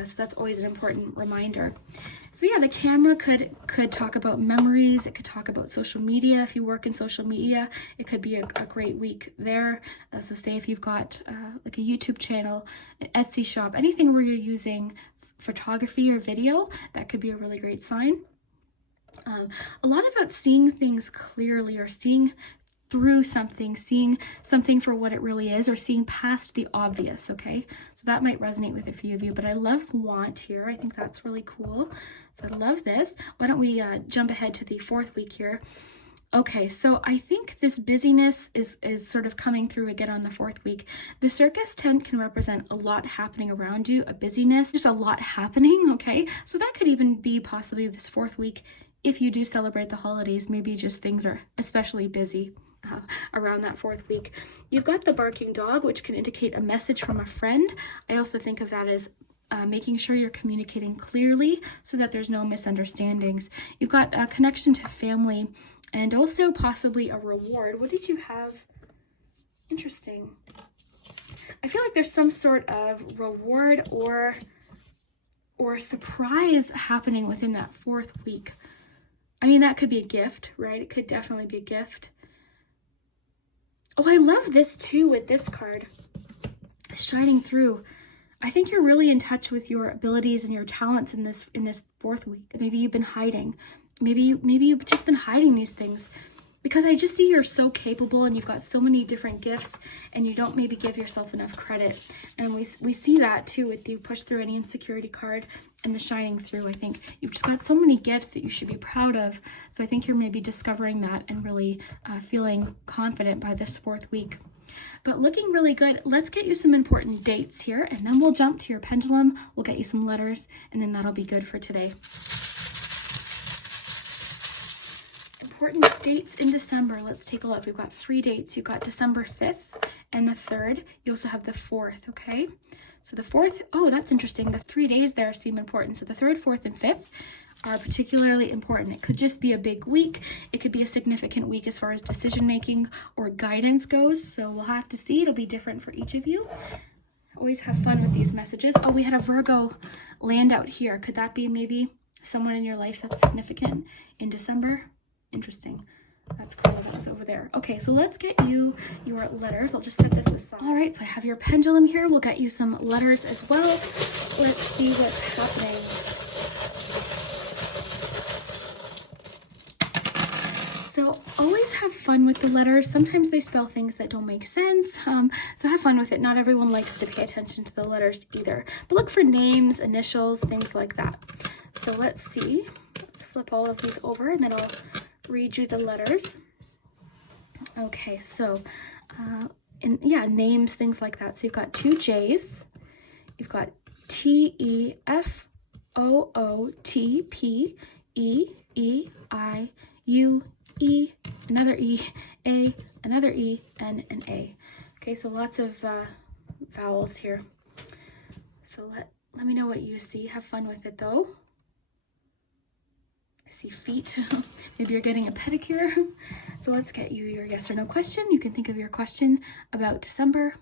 So that's always an important reminder. So yeah, the camera could talk about memories. It could talk about social media. If you work in social media, it could be a great week there. So say if you've got like a YouTube channel, an Etsy shop, anything where you're using photography or video, that could be a really great sign. A lot about seeing things clearly or seeing through something, seeing something for what it really is, or seeing past the obvious, okay? So that might resonate with a few of you, but I love want here. I think that's really cool. So I love this. Why don't we jump ahead to the fourth week here? Okay, so I think this busyness is sort of coming through again on the fourth week. The circus tent can represent a lot happening around you, a busyness, just a lot happening, okay? So that could even be possibly this fourth week if you do celebrate the holidays, maybe just things are especially busy around that fourth week. You've got the barking dog, which can indicate a message from a friend. I also think of that as making sure you're communicating clearly so that there's no misunderstandings. You've got a connection to family and also possibly a reward. What did you have? Interesting. I feel like there's some sort of reward or surprise happening within that fourth week. I mean, that could be a gift, right? It could definitely be a gift. Oh, I love this too with this card. Shining through. I think you're really in touch with your abilities and your talents in this fourth week. Maybe you've been hiding. Maybe you've just been hiding these things. because I just see you're so capable and you've got so many different gifts and you don't maybe give yourself enough credit. And we see that too with you push through any insecurity card and the shining through. I think you've just got so many gifts that you should be proud of. So I think you're maybe discovering that and really feeling confident by this 4th week. But looking really good. Let's get you some important dates here, and then we'll jump to your pendulum. We'll get you some letters, and then that'll be good for today. Important dates in December. Let's take a look. We've got 3 dates. You've got December 5th and the 3rd. You also have the 4th, okay? So the 4th, oh, that's interesting. The 3 days there seem important. So the 3rd, 4th, and 5th are particularly important. It could just be a big week. It could be a significant week as far as decision making or guidance goes. So we'll have to see. It'll be different for each of you. Always have fun with these messages. Oh, we had a Virgo land out here. Could that be maybe someone in your life that's significant in December? Interesting. That's cool. That was over there. Okay, so let's get you your letters. I'll just set this aside. All right, so I have your pendulum here. We'll get you some letters as well. Let's see what's happening. So always have fun with the letters. Sometimes they spell things that don't make sense. So have fun with it. Not everyone likes to pay attention to the letters either. But look for names, initials, things like that. So let's see. Let's flip all of these over and then I'll read you the letters. Okay, so names, things like that. So you've got 2 J's. You've got T-E-F-O-O-T-P-E-E-I-U E, another E, A, another E, and an A. Okay, so lots of vowels here. So let me know what you see. Have fun with it though. I see feet. Maybe you're getting a pedicure. So let's get you your yes or no question. You can think of your question about December.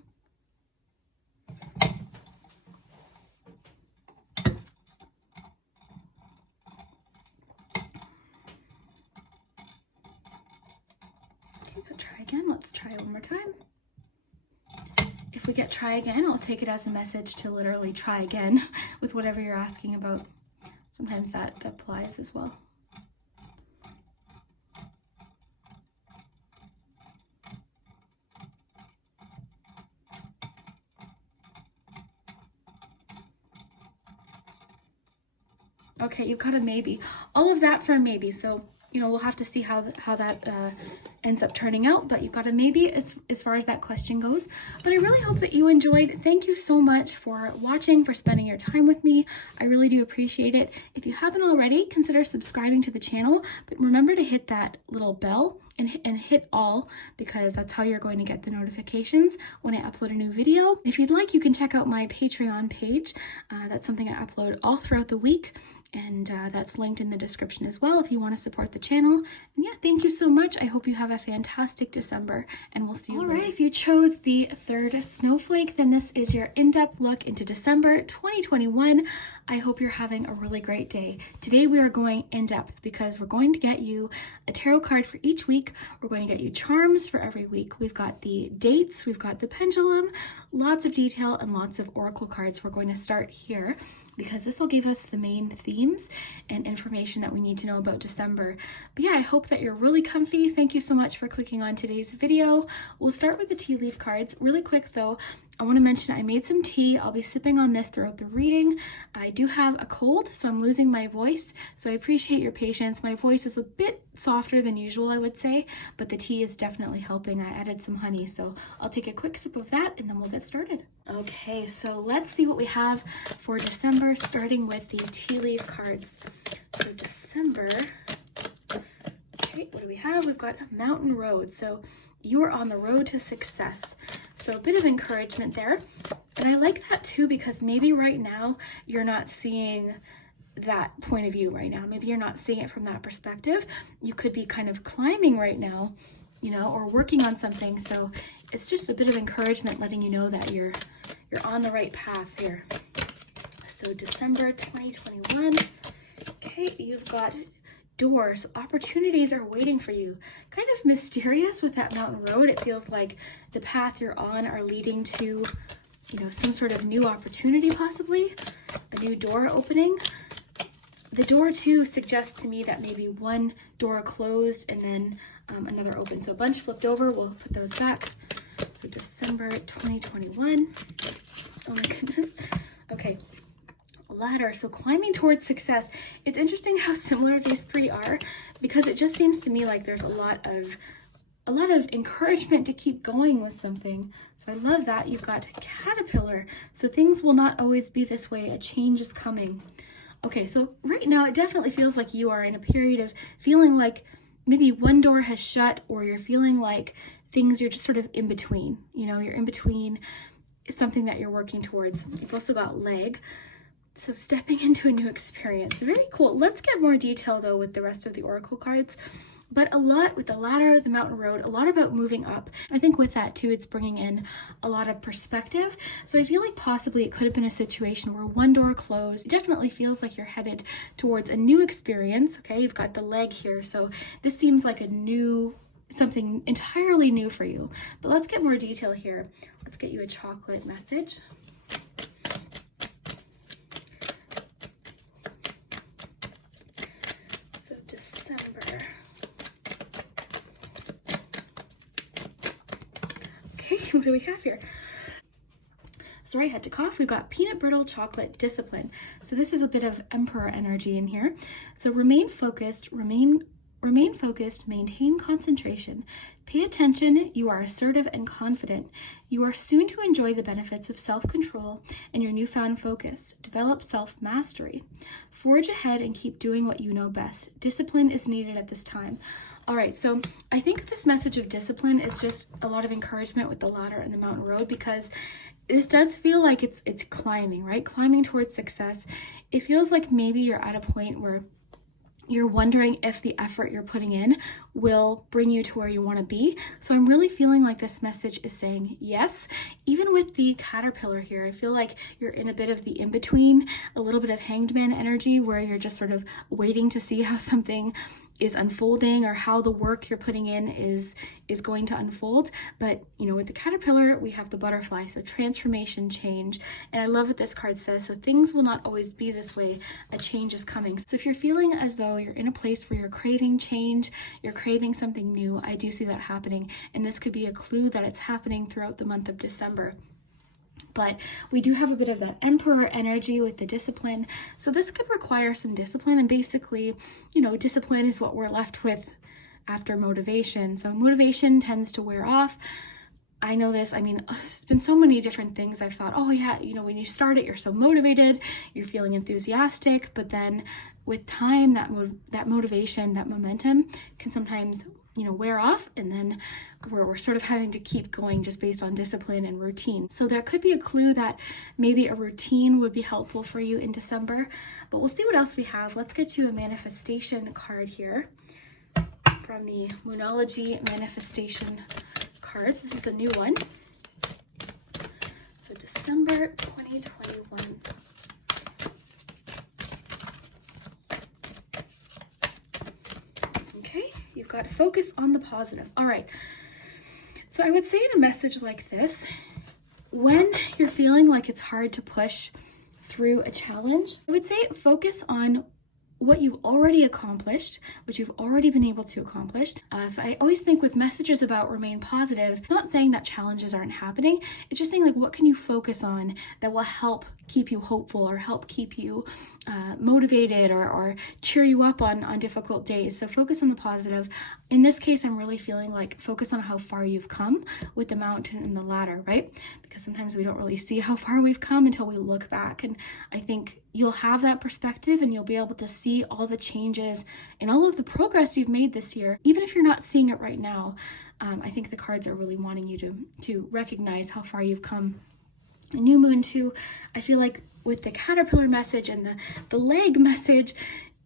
Try again. Let's try one more time. If we get try again, I'll take it as a message to literally try again with whatever you're asking about. Sometimes that applies as well. Okay, you've got a maybe. All of that for a maybe. So we'll have to see how that ends up turning out, but you've got a maybe as far as that question goes. But I really hope that you enjoyed. Thank you so much for watching, for spending your time with me. I really do appreciate it. If you haven't already, consider subscribing to the channel, but remember to hit that little bell and hit all, because that's how you're going to get the notifications when I upload a new video. If you'd like, you can check out my Patreon page. That's something I upload all throughout the week, and that's linked in the description as well if you want to support the channel. And yeah, thank you so much. I hope you have a fantastic December, and we'll see you later. All right, if you chose the 3rd snowflake, then this is your in-depth look into December 2021. I hope you're having a really great day. Today we are going in-depth because we're going to get you a tarot card for each week. We're going to get you charms for every week. We've got the dates, we've got the pendulum, lots of detail and lots of oracle cards. We're going to start here because this will give us the main themes and information that we need to know about December. But yeah, I hope that you're really comfy. Thank you so much for clicking on today's video. We'll start with the tea leaf cards. Really quick though, I want to mention I made some tea. I'll be sipping on this throughout the reading. I do have a cold, so I'm losing my voice. So I appreciate your patience. My voice is a bit softer than usual, I would say, but the tea is definitely helping. I added some honey, so I'll take a quick sip of that and then we'll get started. Okay, so let's see what we have for December, starting with the tea leaf cards. So December, okay, what do we have? We've got a mountain road. So you're on the road to success. So a bit of encouragement there. And I like that too, because maybe right now you're not seeing that point of view right now. Maybe you're not seeing it from that perspective. You could be kind of climbing right now, or working on something. So it's just a bit of encouragement, letting you know that you're on the right path here. So December 2021. Okay, you've got doors, opportunities are waiting for you. Kind of mysterious with that mountain road. It feels like the path you're on are leading to, some sort of new opportunity, possibly a new door opening. The door too suggests to me that maybe one door closed and then another open. So a bunch flipped over, we'll put those back. So December 2021. Oh my goodness. Okay. Ladder. So climbing towards success. It's interesting how similar these three are, because it just seems to me like there's a lot of encouragement to keep going with something. So I love that. You've got caterpillar. So things will not always be this way. A change is coming. Okay, so right now it definitely feels like you are in a period of feeling like maybe one door has shut, or you're feeling like things, you're just sort of in between. You know, you're in between something that you're working towards. You've also got leg. So stepping into a new experience. Very cool. Let's get more detail though with the rest of the oracle cards. But a lot with the ladder, the mountain road, a lot about moving up. I think with that too, it's bringing in a lot of perspective. So I feel like possibly it could have been a situation where one door closed. It definitely feels like you're headed towards a new experience. Okay, you've got the leg here. So this seems like something entirely new for you. But let's get more detail here. Let's get you a chocolate message. So December. Okay, what do we have here? Sorry, I had to cough. We've got peanut brittle chocolate discipline. So this is a bit of emperor energy in here. So remain focused, maintain concentration. Pay attention, you are assertive and confident. You are soon to enjoy the benefits of self-control and your newfound focus. Develop self-mastery. Forge ahead and keep doing what you know best. Discipline is needed at this time. All right, so I think this message of discipline is just a lot of encouragement with the ladder and the mountain road, because this does feel like it's climbing, right? Climbing towards success. It feels like maybe you're at a point where you're wondering if the effort you're putting in will bring you to where you want to be. So I'm really feeling like this message is saying yes. Even with the caterpillar here, I feel like you're in a bit of the in-between, a little bit of hanged man energy, where you're just sort of waiting to see how something is unfolding or how the work you're putting in is going to unfold. But you know, with the caterpillar, we have the butterfly, so transformation, change. And I love what this card says. So things will not always be this way. A change is coming. So if you're feeling as though you're in a place where you're craving change, you're craving something new, I do see that happening. And this could be a clue that it's happening throughout the month of December. But we do have a bit of that emperor energy with the discipline. So this could require some discipline, and basically, you know, discipline is what we're left with after motivation. So motivation tends to wear off. I know this. I mean, it's been so many different things I've thought, oh yeah, you know, when you start it, you're so motivated, you're feeling enthusiastic, but then with time, that motivation, that momentum can sometimes, you know, wear off, and then we're sort of having to keep going just based on discipline and routine. So there could be a clue that maybe a routine would be helpful for you in December, but we'll see what else we have. Let's get you a manifestation card here from the Moonology manifestation cards. This is a new one. So December 2021. Okay, you've got to focus on the positive. All right. So I would say in a message like this, when you're feeling like it's hard to push through a challenge, I would say focus on what you've already accomplished, what you've already been able to accomplish. So I always think with messages about remain positive, it's not saying that challenges aren't happening. It's just saying like, what can you focus on that will help keep you hopeful or help keep you motivated or cheer you up on difficult days. So focus on the positive. In this case, I'm really feeling like focus on how far you've come with the mountain and the ladder, right? Because sometimes we don't really see how far we've come until we look back. And I think you'll have that perspective and you'll be able to see all the changes and all of the progress you've made this year. Even if you're not seeing it right now, I think the cards are really wanting you to recognize how far you've come. A new moon too, I feel like with the caterpillar message and the leg message,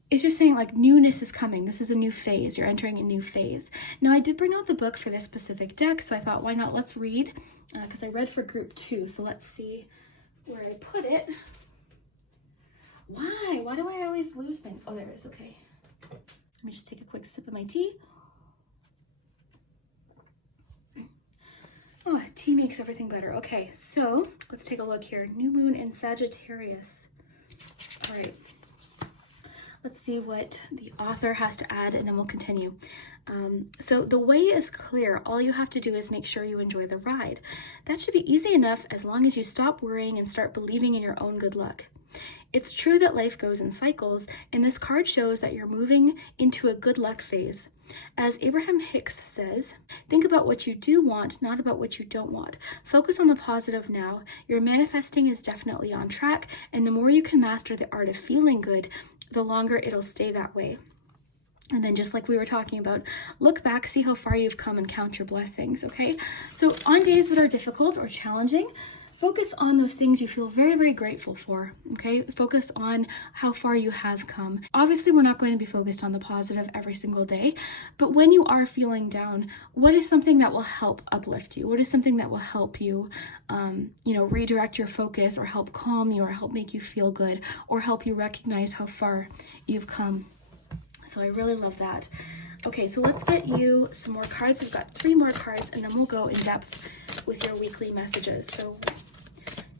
it's just saying like newness is coming. This is a new phase. You're entering a new phase. Now I did bring out the book for this specific deck, so I thought, why not? Let's read, because I read for group 2. So let's see where I put it. Why do I always lose things? Oh, there it is. Okay. Let me just take a quick sip of my tea. Oh, tea makes everything better. Okay, so let's take a look here. New moon in Sagittarius. All right. Let's see what the author has to add, and then we'll continue. So the way is clear. All you have to do is make sure you enjoy the ride. That should be easy enough as long as you stop worrying and start believing in your own good luck. It's true that life goes in cycles, and this card shows that you're moving into a good luck phase. As Abraham Hicks says, think about what you do want, not about what you don't want. Focus on the positive now. Your manifesting is definitely on track, and the more you can master the art of feeling good, the longer it'll stay that way. And then just like we were talking about, look back, see how far you've come, and count your blessings, okay? So on days that are difficult or challenging, focus on those things you feel very, very grateful for, okay? Focus on how far you have come. Obviously, we're not going to be focused on the positive every single day, but when you are feeling down, what is something that will help uplift you? What is something that will help you, redirect your focus, or help calm you, or help make you feel good, or help you recognize how far you've come? So I really love that. Okay, so let's get you some more cards. We've got 3 more cards, and then we'll go in depth with your weekly messages. So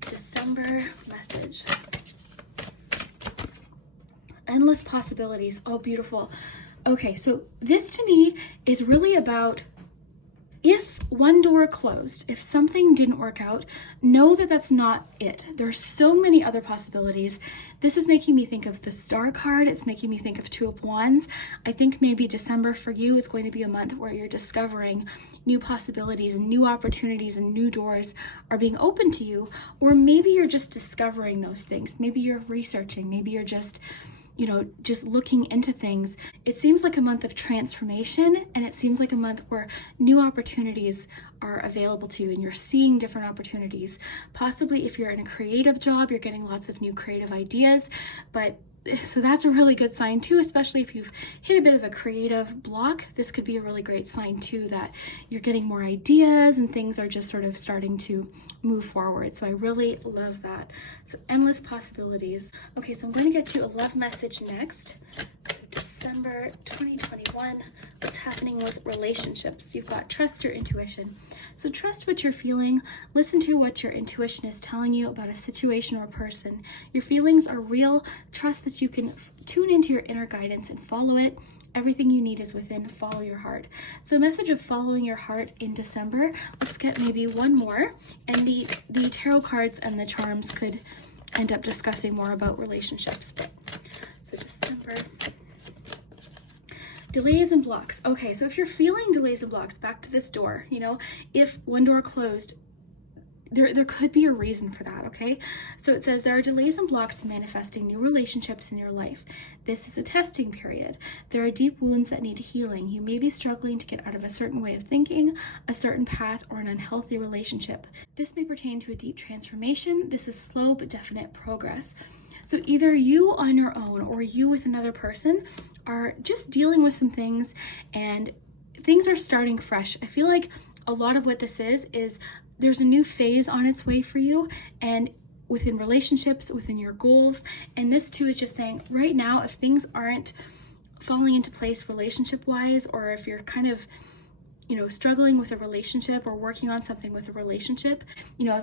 December message. Endless possibilities. Oh, beautiful. Okay, so this to me is really about, if one door closed, if something didn't work out, know that that's not it. There's so many other possibilities. This is making me think of the Star card. It's making me think of 2 of Wands. I think maybe December for you is going to be a month where you're discovering new possibilities and new opportunities, and new doors are being open to you. Or maybe you're just discovering those things. Maybe you're researching. Maybe you're just looking into things. It seems like a month of transformation, and it seems like a month where new opportunities are available to you, and you're seeing different opportunities. Possibly if you're in a creative job, you're getting lots of new creative ideas, so that's a really good sign too, especially if you've hit a bit of a creative block. This could be a really great sign too, that you're getting more ideas and things are just sort of starting to move forward. So I really love that. So endless possibilities. Okay, so I'm going to get you a love message next. December 2021, what's happening with relationships? You've got trust your intuition. So trust what you're feeling. Listen to what your intuition is telling you about a situation or a person. Your feelings are real. Trust that you can tune into your inner guidance and follow it. Everything you need is within. Follow your heart. So a message of following your heart in December. Let's get maybe one more. And the tarot cards and the charms could end up discussing more about relationships. So December. Delays and blocks. Okay, so if you're feeling delays and blocks, back to this door, if one door closed, there could be a reason for that, okay? So it says there are delays and blocks to manifesting new relationships in your life. This is a testing period. There are deep wounds that need healing. You may be struggling to get out of a certain way of thinking, a certain path, or an unhealthy relationship. This may pertain to a deep transformation. This is slow but definite progress. So either you on your own or you with another person are just dealing with some things, and things are starting fresh. I feel like a lot of what this is there's a new phase on its way for you, and within relationships, within your goals. And this too is just saying right now, if things aren't falling into place relationship wise, or if you're kind of struggling with a relationship or working on something with a relationship,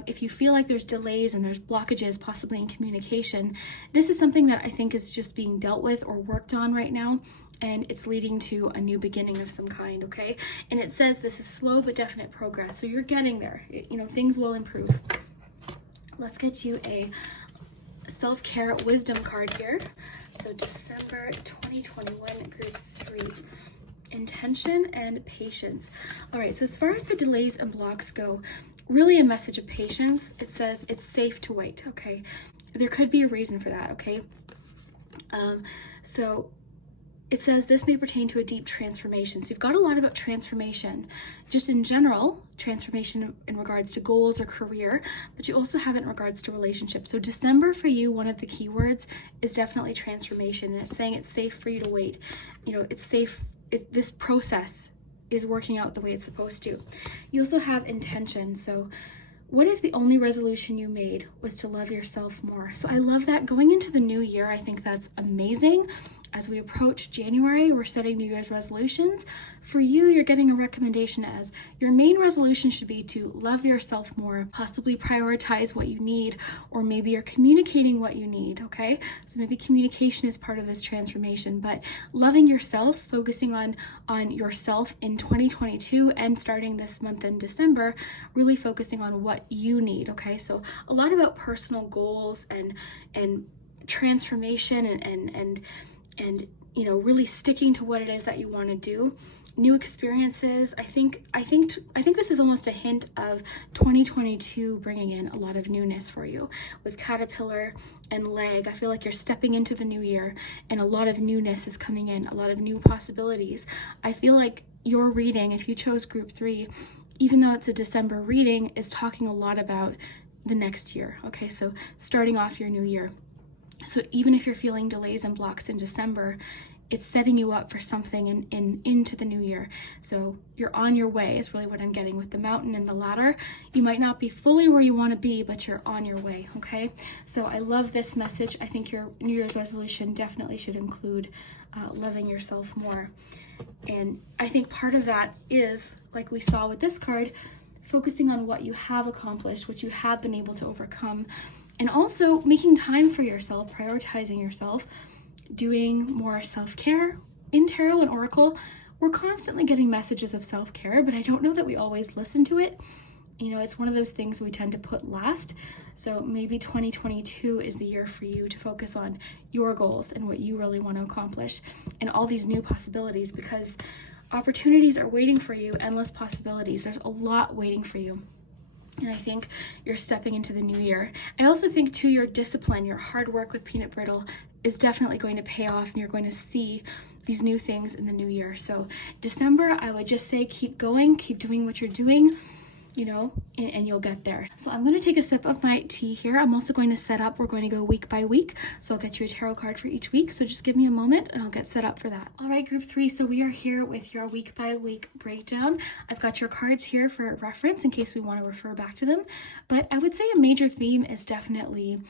if you feel like there's delays and there's blockages possibly in communication, this is something that I think is just being dealt with or worked on right now, and it's leading to a new beginning of some kind, okay? And it says this is slow but definite progress, so you're getting there. Things will improve. Let's get you a self-care wisdom card here. So December 2021, group 3. Intention and patience. All right, so as far as the delays and blocks go, really a message of patience. It says it's safe to wait, okay? There could be a reason for that, okay? So it says this may pertain to a deep transformation. So you've got a lot about transformation, just in general, transformation in regards to goals or career, but you also have it in regards to relationships. So December for you, one of the key words is definitely transformation, and it's saying it's safe for you to wait. It's safe. This process is working out the way it's supposed to. You also have intention. So what if the only resolution you made was to love yourself more? So I love that. Going into the new year, I think that's amazing. As we approach January, we're setting New Year's resolutions. For you, you're getting a recommendation as your main resolution should be to love yourself more, possibly prioritize what you need, or maybe you're communicating what you need, okay? So maybe communication is part of this transformation, but loving yourself, focusing on yourself in 2022 and starting this month in December, really focusing on what you need, okay? So a lot about personal goals and transformation and you know, really sticking to what it is that you want to do. New experiences. I think this is almost a hint of 2022 bringing in a lot of newness for you with Caterpillar and Leg. I feel like you're stepping into the new year and a lot of newness is coming in, a lot of new possibilities. I feel like your reading, if you chose group 3, even though it's a December reading, is talking a lot about the next year. Okay, so starting off your new year. So even if you're feeling delays and blocks in December, it's setting you up for something into the new year. So you're on your way is really what I'm getting with the mountain and the ladder. You might not be fully where you want to be, but you're on your way, okay? So I love this message. I think your New Year's resolution definitely should include loving yourself more. And I think part of that is, like we saw with this card, focusing on what you have accomplished, what you have been able to overcome, and also making time for yourself, prioritizing yourself, doing more self-care. In Tarot and Oracle, we're constantly getting messages of self-care, but I don't know that we always listen to it. You know, it's one of those things we tend to put last. So maybe 2022 is the year for you to focus on your goals and what you really want to accomplish and all these new possibilities, because opportunities are waiting for you, endless possibilities. There's a lot waiting for you. And I think you're stepping into the new year. I also think too, your discipline, your hard work with Peanut Brittle is definitely going to pay off and you're going to see these new things in the new year. So December, I would just say keep going, keep doing what you're doing, you know, and you'll get there. So I'm going to take a sip of my tea here. I'm also going to set up, we're going to go week by week. So I'll get you a tarot card for each week. So just give me a moment and I'll get set up for that. All right, group 3. So we are here with your week by week breakdown. I've got your cards here for reference in case we want to refer back to them. But I would say a major theme is definitely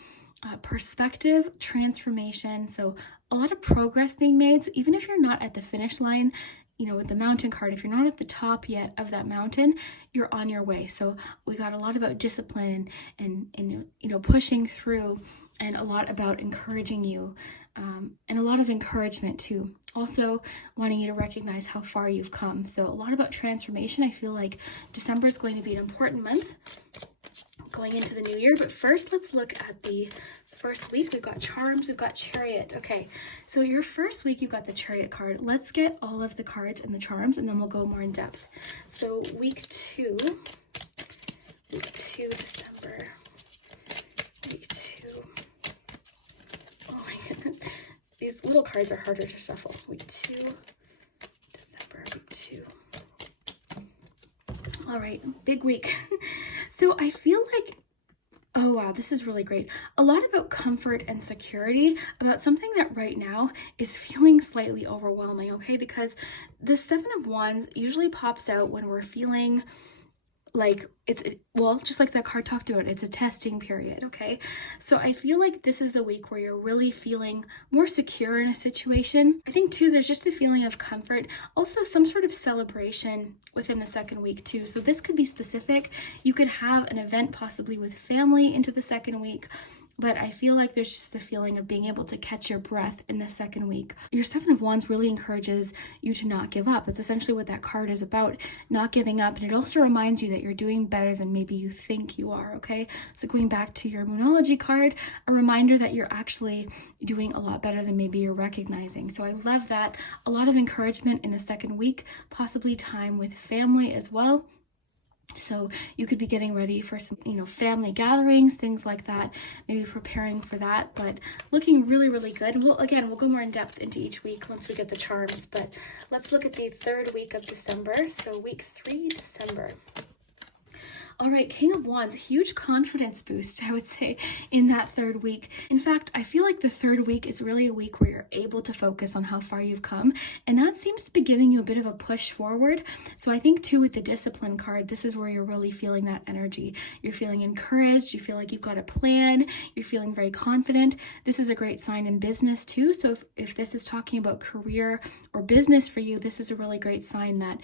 perspective, transformation. So a lot of progress being made. So even if you're not at the finish line, you know, with the mountain card, if you're not at the top yet of that mountain, you're on your way. So we got a lot about discipline and you know, pushing through, and a lot about encouraging you, and a lot of encouragement too. Also wanting you to recognize how far you've come. So a lot about transformation. I feel like December is going to be an important month going into the new year. But first, let's look at the first week. We've got Charms, we've got Chariot. Okay, so your first week, you've got the Chariot card. Let's get all of the cards and the charms, and then we'll go more in depth. So week 2, December. Week 2. Oh my goodness. These little cards are harder to shuffle. Week 2, December, week 2. All right, big week. So I feel like, oh wow, this is really great. A lot about comfort and security, about something that right now is feeling slightly overwhelming, okay? Because the 7 of Wands usually pops out when we're feeling like well, just like that card talked about, it's a testing period, okay? So I feel like this is the week where you're really feeling more secure in a situation. I think too, there's just a feeling of comfort, also some sort of celebration within the second week too. So this could be specific. You could have an event possibly with family into the second week, but I feel like there's just a feeling of being able to catch your breath in the second week. Your 7 of Wands really encourages you to not give up. That's essentially what that card is about, not giving up. And it also reminds you that you're doing better than maybe you think you are, okay? So going back to your Moonology card, a reminder that you're actually doing a lot better than maybe you're recognizing. So I love that. A lot of encouragement in the second week, possibly time with family as well. So you could be getting ready for some, you know, family gatherings, things like that, maybe preparing for that, but looking really, really good. And we'll go more in depth into each week once we get the charms, but let's look at the third week of December. So week 3, December. All right, King of Wands, huge confidence boost, I would say, in that third week. In fact, I feel like the third week is really a week where you're able to focus on how far you've come, and that seems to be giving you a bit of a push forward. So I think too with the Discipline card, this is where you're really feeling that energy. You're feeling encouraged, you feel like you've got a plan, you're feeling very confident. This is a great sign in business too. So if this is talking about career or business for you, this is a really great sign that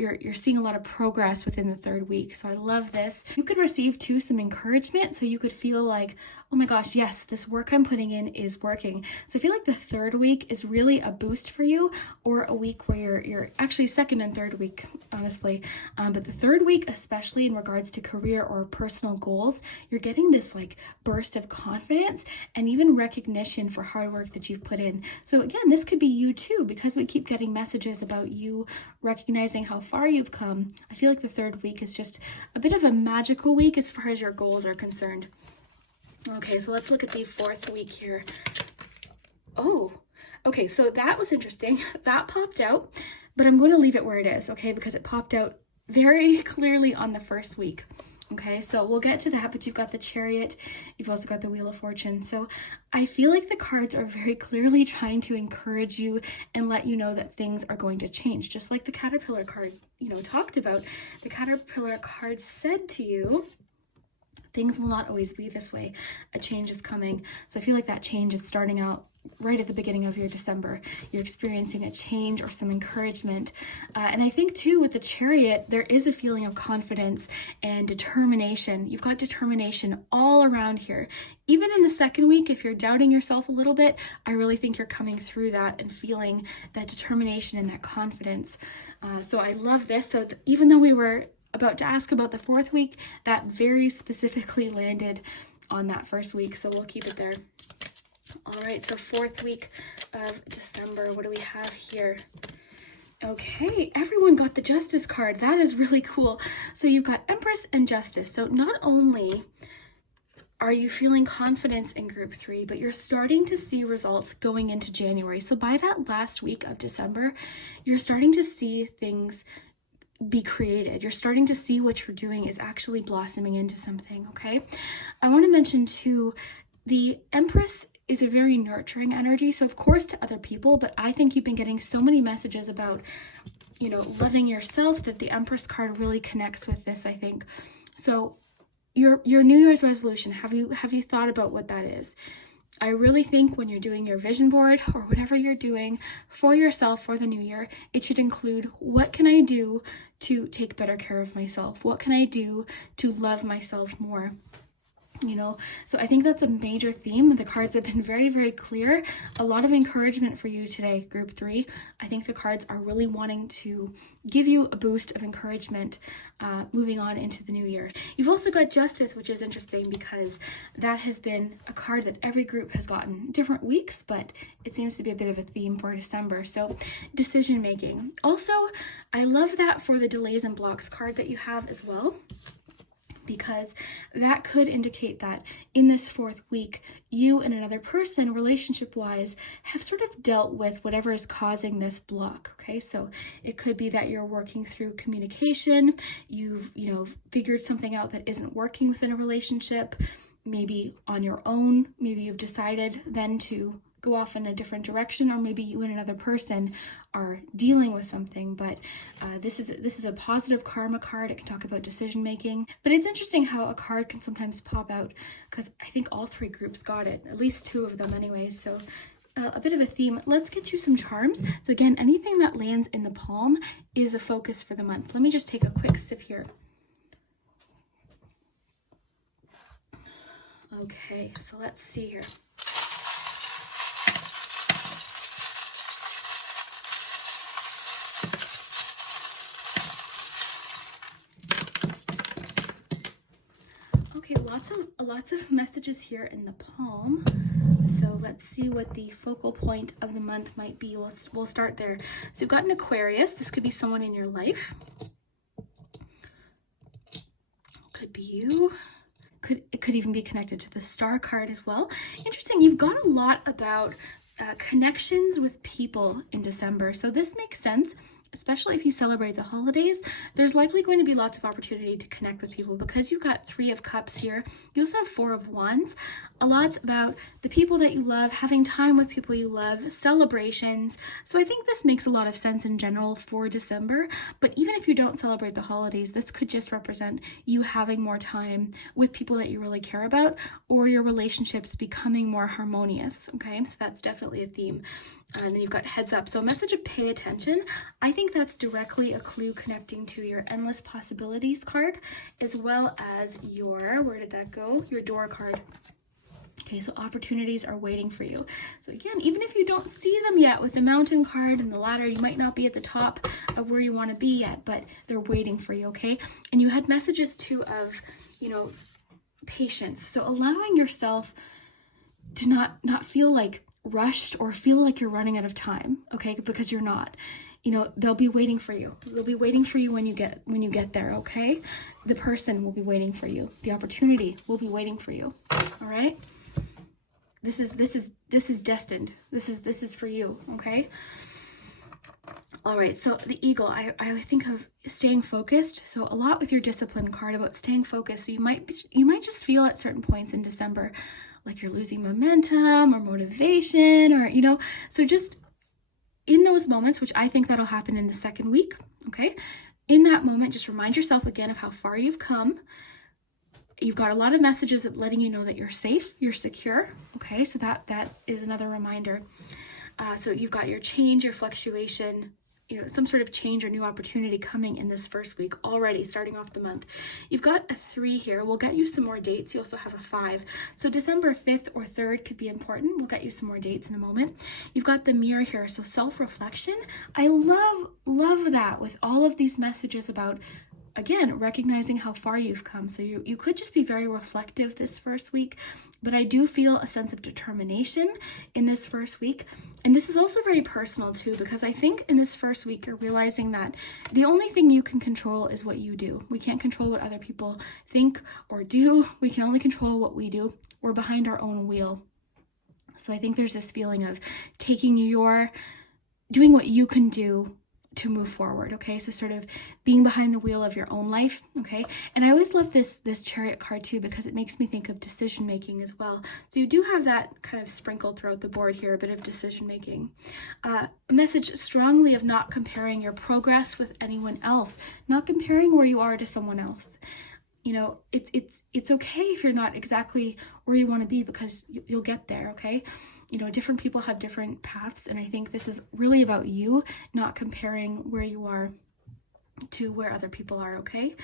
you're seeing a lot of progress within the third week. So I love this. You could receive too some encouragement. So you could feel like, oh my gosh, yes, this work I'm putting in is working. So I feel like the third week is really a boost for you, or a week where you're actually second and third week, honestly. But the third week, especially in regards to career or personal goals, you're getting this like burst of confidence and even recognition for hard work that you've put in. So again, this could be you too, because we keep getting messages about you recognizing how far you've come. I feel like the third week is just a bit of a magical week as far as your goals are concerned. Okay, so let's look at the fourth week here. Oh, okay, so that was interesting. That popped out, but I'm going to leave it where it is, okay, because it popped out very clearly on the first week. Okay, so we'll get to that, but you've got the Chariot, you've also got the Wheel of Fortune. So I feel like the cards are very clearly trying to encourage you and let you know that things are going to change, just like the Caterpillar card, talked about. The Caterpillar card said to you, things will not always be this way. A change is coming. So I feel like that change is starting out right at the beginning of your December. You're experiencing a change or some encouragement. And I think too with the Chariot, there is a feeling of confidence and determination. You've got determination all around here. Even in the second week, if you're doubting yourself a little bit, I really think you're coming through that and feeling that determination and that confidence. So I love this. So even though we were about to ask about the fourth week, that very specifically landed on that first week. So we'll keep it there. All right, so fourth week of December, what do we have here? Okay, everyone got the Justice card. That is really cool. So you've got Empress and Justice. So not only are you feeling confidence in group 3, but you're starting to see results going into January. So by that last week of December, you're starting to see things be created. You're starting to see what you're doing is actually blossoming into something, okay? I want to mention too, the Empress is a very nurturing energy. So of course to other people, but I think you've been getting so many messages about, loving yourself that the Empress card really connects with this, I think. So your New Year's resolution, have you thought about what that is? I really think when you're doing your vision board or whatever you're doing for yourself for the new year, it should include, what can I do to take better care of myself? What can I do to love myself more? So I think that's a major theme. The cards have been very, very clear. A lot of encouragement for you today, group 3. I think the cards are really wanting to give you a boost of encouragement moving on into the new year. You've also got Justice, which is interesting because that has been a card that every group has gotten different weeks, but it seems to be a bit of a theme for December. So decision making. Also, I love that for the Delays and Blocks card that you have as well, because that could indicate that in this fourth week, you and another person, relationship-wise, have sort of dealt with whatever is causing this block, okay? So it could be that you're working through communication, you've, figured something out that isn't working within a relationship, maybe on your own, maybe you've decided then to go off in a different direction, or maybe you and another person are dealing with something. But this is a positive karma card. It can talk about decision making, but it's interesting how a card can sometimes pop out, because I think all 3 groups got it, at least 2 of them anyways. So a bit of a theme. Let's get you some charms. So again, anything that lands in the palm is a focus for the month. Let me just take a quick sip here. Okay, so let's see here. Okay, lots of messages here in the palm. So let's see what the focal point of the month might be. We'll start there. So you've got an Aquarius. This could be someone in your life. Could be you. It could even be connected to the Star card as well. Interesting. You've got a lot about connections with people in December. So this makes sense. especially if you celebrate the holidays, there's likely going to be lots of opportunity to connect with people because you've got 3 of Cups here. You also have 4 of Wands. A lot's about the people that you love, having time with people you love, celebrations. So I think this makes a lot of sense in general for December. But even if you don't celebrate the holidays, this could just represent you having more time with people that you really care about, or your relationships becoming more harmonious. Okay, so that's definitely a theme. And then you've got Heads Up. So a message of pay attention. I think that's directly a clue connecting to your Endless Possibilities card, as well as your, where did that go? Your Door card. Okay, so opportunities are waiting for you. So again, even if you don't see them yet with the Mountain card and the Ladder, you might not be at the top of where you want to be yet, but they're waiting for you, okay? And you had messages too of, you know, patience. So allowing yourself to not feel like rushed or feel like you're running out of time, okay? Because you're not. You know, they'll be waiting for you. They'll be waiting for you when you get there, okay? The person will be waiting for you. The opportunity will be waiting for you. All right? This is destined. This is for you, okay? All right, so the Eagle, I think of staying focused. So a lot with your Discipline card about staying focused. So you might just feel at certain points in December like you're losing momentum or motivation, or, you know, so just in those moments, which I think that'll happen in the second week, okay? In that moment, just remind yourself again of how far you've come. You've got a lot of messages of letting you know that you're safe, you're secure, okay? So that is another reminder. So you've got your change, your fluctuation, you know, some sort of change or new opportunity coming in this first week already, starting off the month. You've got a 3 here. We'll get you some more dates. You also have a 5. So December 5th or 3rd could be important. We'll get you some more dates in a moment. You've got the Mirror here. So self-reflection. I love that with all of these messages about, again, recognizing how far you've come. So you could just be very reflective this first week, but I do feel a sense of determination in this first week. And this is also very personal too, because I think in this first week, you're realizing that the only thing you can control is what you do. We can't control what other people think or do. We can only control what we do. We're behind our own wheel. So I think there's this feeling of doing what you can do to move forward, okay? So sort of being behind the wheel of your own life, okay? And I always love this Chariot card too, because it makes me think of decision making as well. So you do have that kind of sprinkled throughout the board here, a bit of decision making. A message strongly of not comparing your progress with anyone else, not comparing where you are to someone else. You know, it's okay if you're not exactly where you want to be, because you'll get there, okay? You know, different people have different paths, and I think this is really about you, not comparing where you are to where other people are, okay?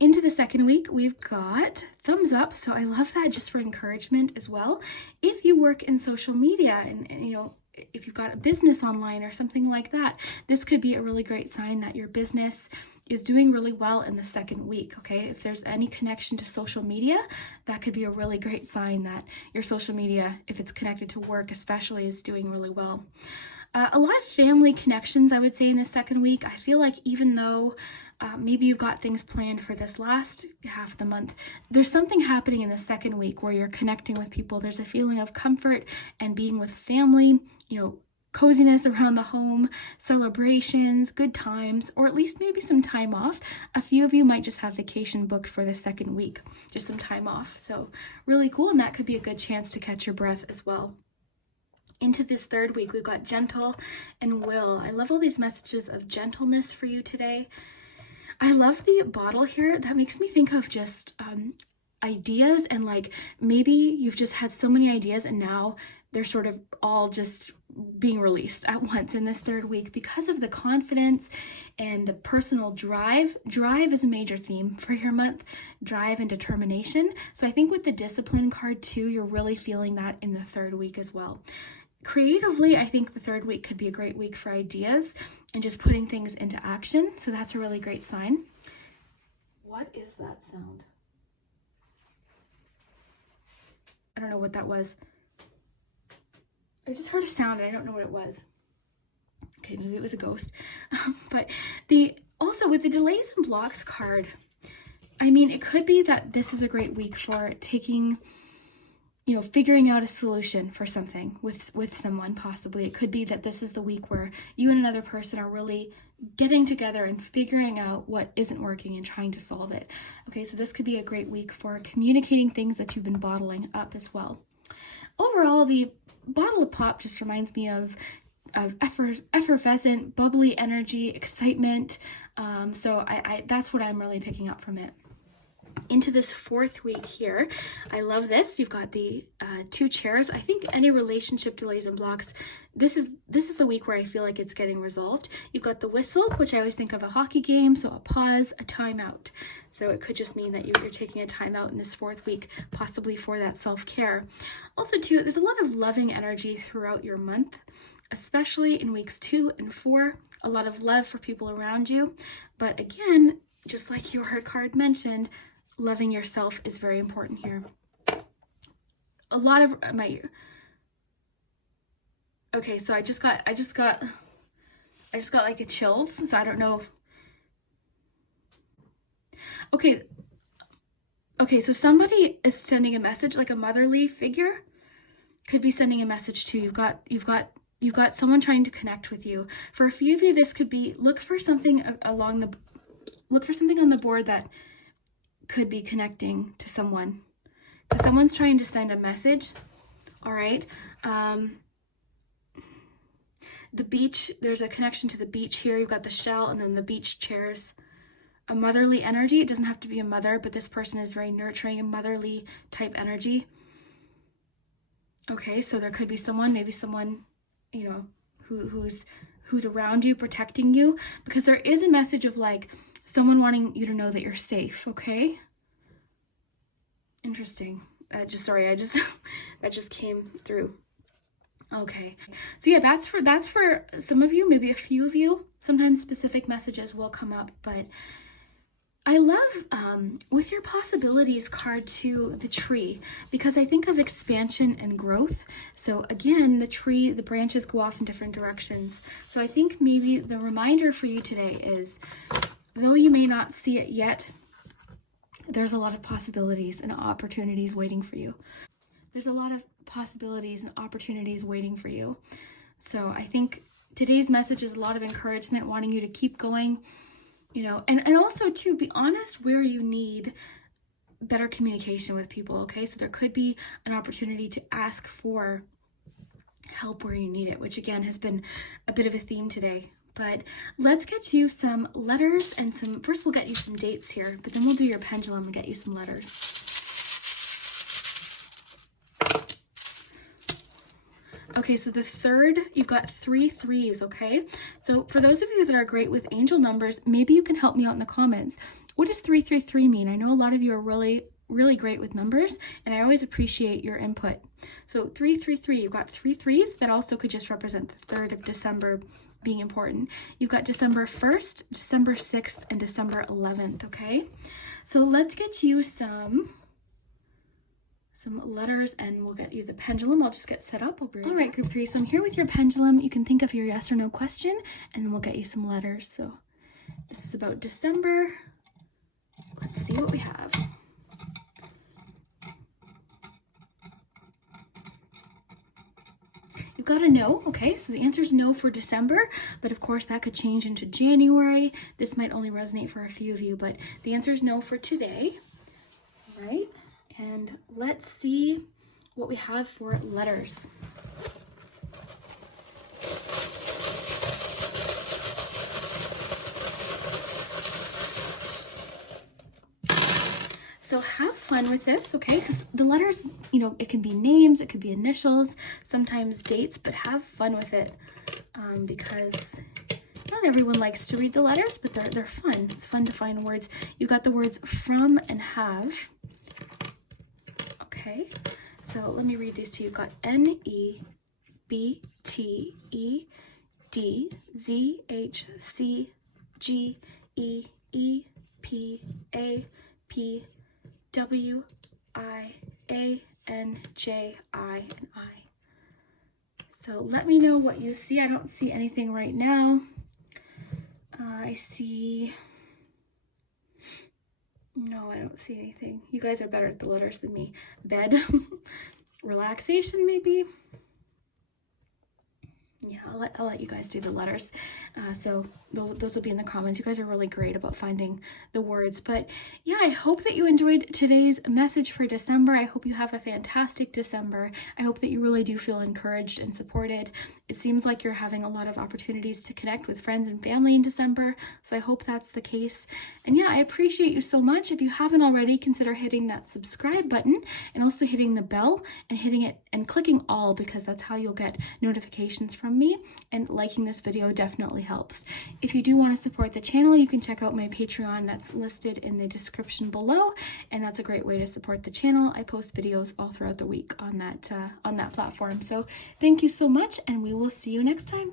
Into the second week, we've got thumbs up. So I love that, just for encouragement as well. If you work in social media and you know, if you've got a business online or something like that, this could be a really great sign that your business is doing really well in the second week, okay? If there's any connection to social media, that could be a really great sign that your social media, if it's connected to work especially, is doing really well. A lot of family connections, I would say, in the second week. I feel like even though maybe you've got things planned for this last half of the month, there's something happening in the second week where you're connecting with people. There's a feeling of comfort and being with family, you know, coziness around the home, celebrations, good times, or at least maybe some time off. A few of you might just have vacation booked for the second week, just some time off. So really cool, and that could be a good chance to catch your breath as well. Into this third week, we've got Gentle and Will. I love all these messages of gentleness for you today. I love the bottle here. That makes me think of just ideas, and like maybe you've just had so many ideas and now they're sort of all just being released at once in this third week because of the confidence and the personal drive. Drive is a major theme for your month, drive and determination. So I think with the Discipline card too, you're really feeling that in the third week as well. Creatively, I think the third week could be a great week for ideas and just putting things into action. So that's a really great sign. What is that sound? I don't know what that was. I just heard a sound and I don't know what it was. Okay, maybe it was a ghost. But also with the Delays and Blocks card, I mean, it could be that this is a great week for taking, you know, figuring out a solution for something with someone. Possibly it could be that this is the week where you and another person are really getting together and figuring out what isn't working and trying to solve it. Okay, so this could be a great week for communicating things that you've been bottling up as well. Overall, the bottle of pop just reminds me of effervescent, bubbly energy, excitement. So I that's what I'm really picking up from it. Into this fourth week here, I love this. You've got the 2 chairs. I think any relationship delays and blocks, this is the week where I feel like it's getting resolved. You've got the whistle, which I always think of a hockey game, so a pause, a timeout. So it could just mean that you're taking a timeout in this fourth week, possibly for that self-care. Also too, there's a lot of loving energy throughout your month, especially in weeks 2 and 4. A lot of love for people around you. But again, just like your card mentioned, loving yourself is very important here. A lot of my, okay, so I just got like a chills, so I don't know. Okay, so somebody is sending a message, like a motherly figure could be sending a message to you. You've got someone trying to connect with you. For a few of you, this could be, look for something on the board that could be connecting to someone, because someone's trying to send a message. All right. The beach, there's a connection to the beach here. You've got the shell and then the beach chairs. A motherly energy. It doesn't have to be a mother, but this person is very nurturing and motherly type energy. Okay, so there could be someone, maybe someone, you know, who's around you, protecting you, because there is a message of like someone wanting you to know that you're safe. Okay. Interesting. That just came through. Okay. So yeah, that's for some of you, maybe a few of you. Sometimes specific messages will come up, but I love with your possibilities card too, the tree, because I think of expansion and growth. So again, the tree, the branches go off in different directions. So I think maybe the reminder for you today is, though you may not see it yet, there's a lot of possibilities and opportunities waiting for you. There's a lot of possibilities and opportunities waiting for you. So I think today's message is a lot of encouragement, wanting you to keep going, you know, and also to be honest where you need better communication with people. Okay, so there could be an opportunity to ask for help where you need it, which again has been a bit of a theme today. But let's get you some letters and first we'll get you some dates here, but then we'll do your pendulum and get you some letters. Okay, so the third, you've got 3 threes, okay? So for those of you that are great with angel numbers, maybe you can help me out in the comments. What does 333 mean? I know a lot of you are really great with numbers, and I always appreciate your input. So 333, you've got 3 threes. That also could just represent the 3rd of December being important. You've got December 1st, December 6th, and December 11th, okay? So let's get you some letters and we'll get you the pendulum. I'll just get set up. All right, group 3. So I'm here with your pendulum. You can think of your yes or no question and then we'll get you some letters. So this is about December. Let's see what we have. You've got a no, okay? So the answer is no for December, but of course that could change into January. This might only resonate for a few of you, but the answer is no for today. All right, and let's see what we have for letters. So have fun with this, okay? Because the letters, you know, it can be names, it could be initials, sometimes dates, but have fun with it because not everyone likes to read the letters, but they're fun. It's fun to find words. You got the words from and have. Okay, so let me read these to you. You've got NEBTEZHCGEEPAPWIANJI and I. So let me know what you see. I don't see anything right now. I see... No, I don't see anything. You guys are better at the letters than me. Bed. relaxation maybe. Yeah, I'll let you guys do the letters. So those will be in the comments. You guys are really great about finding the words. But yeah, I hope that you enjoyed today's message for December. I hope you have a fantastic December. I hope that you really do feel encouraged and supported. It seems like you're having a lot of opportunities to connect with friends and family in December. So I hope that's the case. And yeah, I appreciate you so much. If you haven't already, consider hitting that subscribe button and also hitting the bell and hitting it and clicking all, because that's how you'll get notifications from me, and liking this video definitely helps. If you do want to support the channel, you can check out my Patreon that's listed in the description below, and that's a great way to support the channel. I post videos all throughout the week on that platform. So thank you so much, and we will see you next time.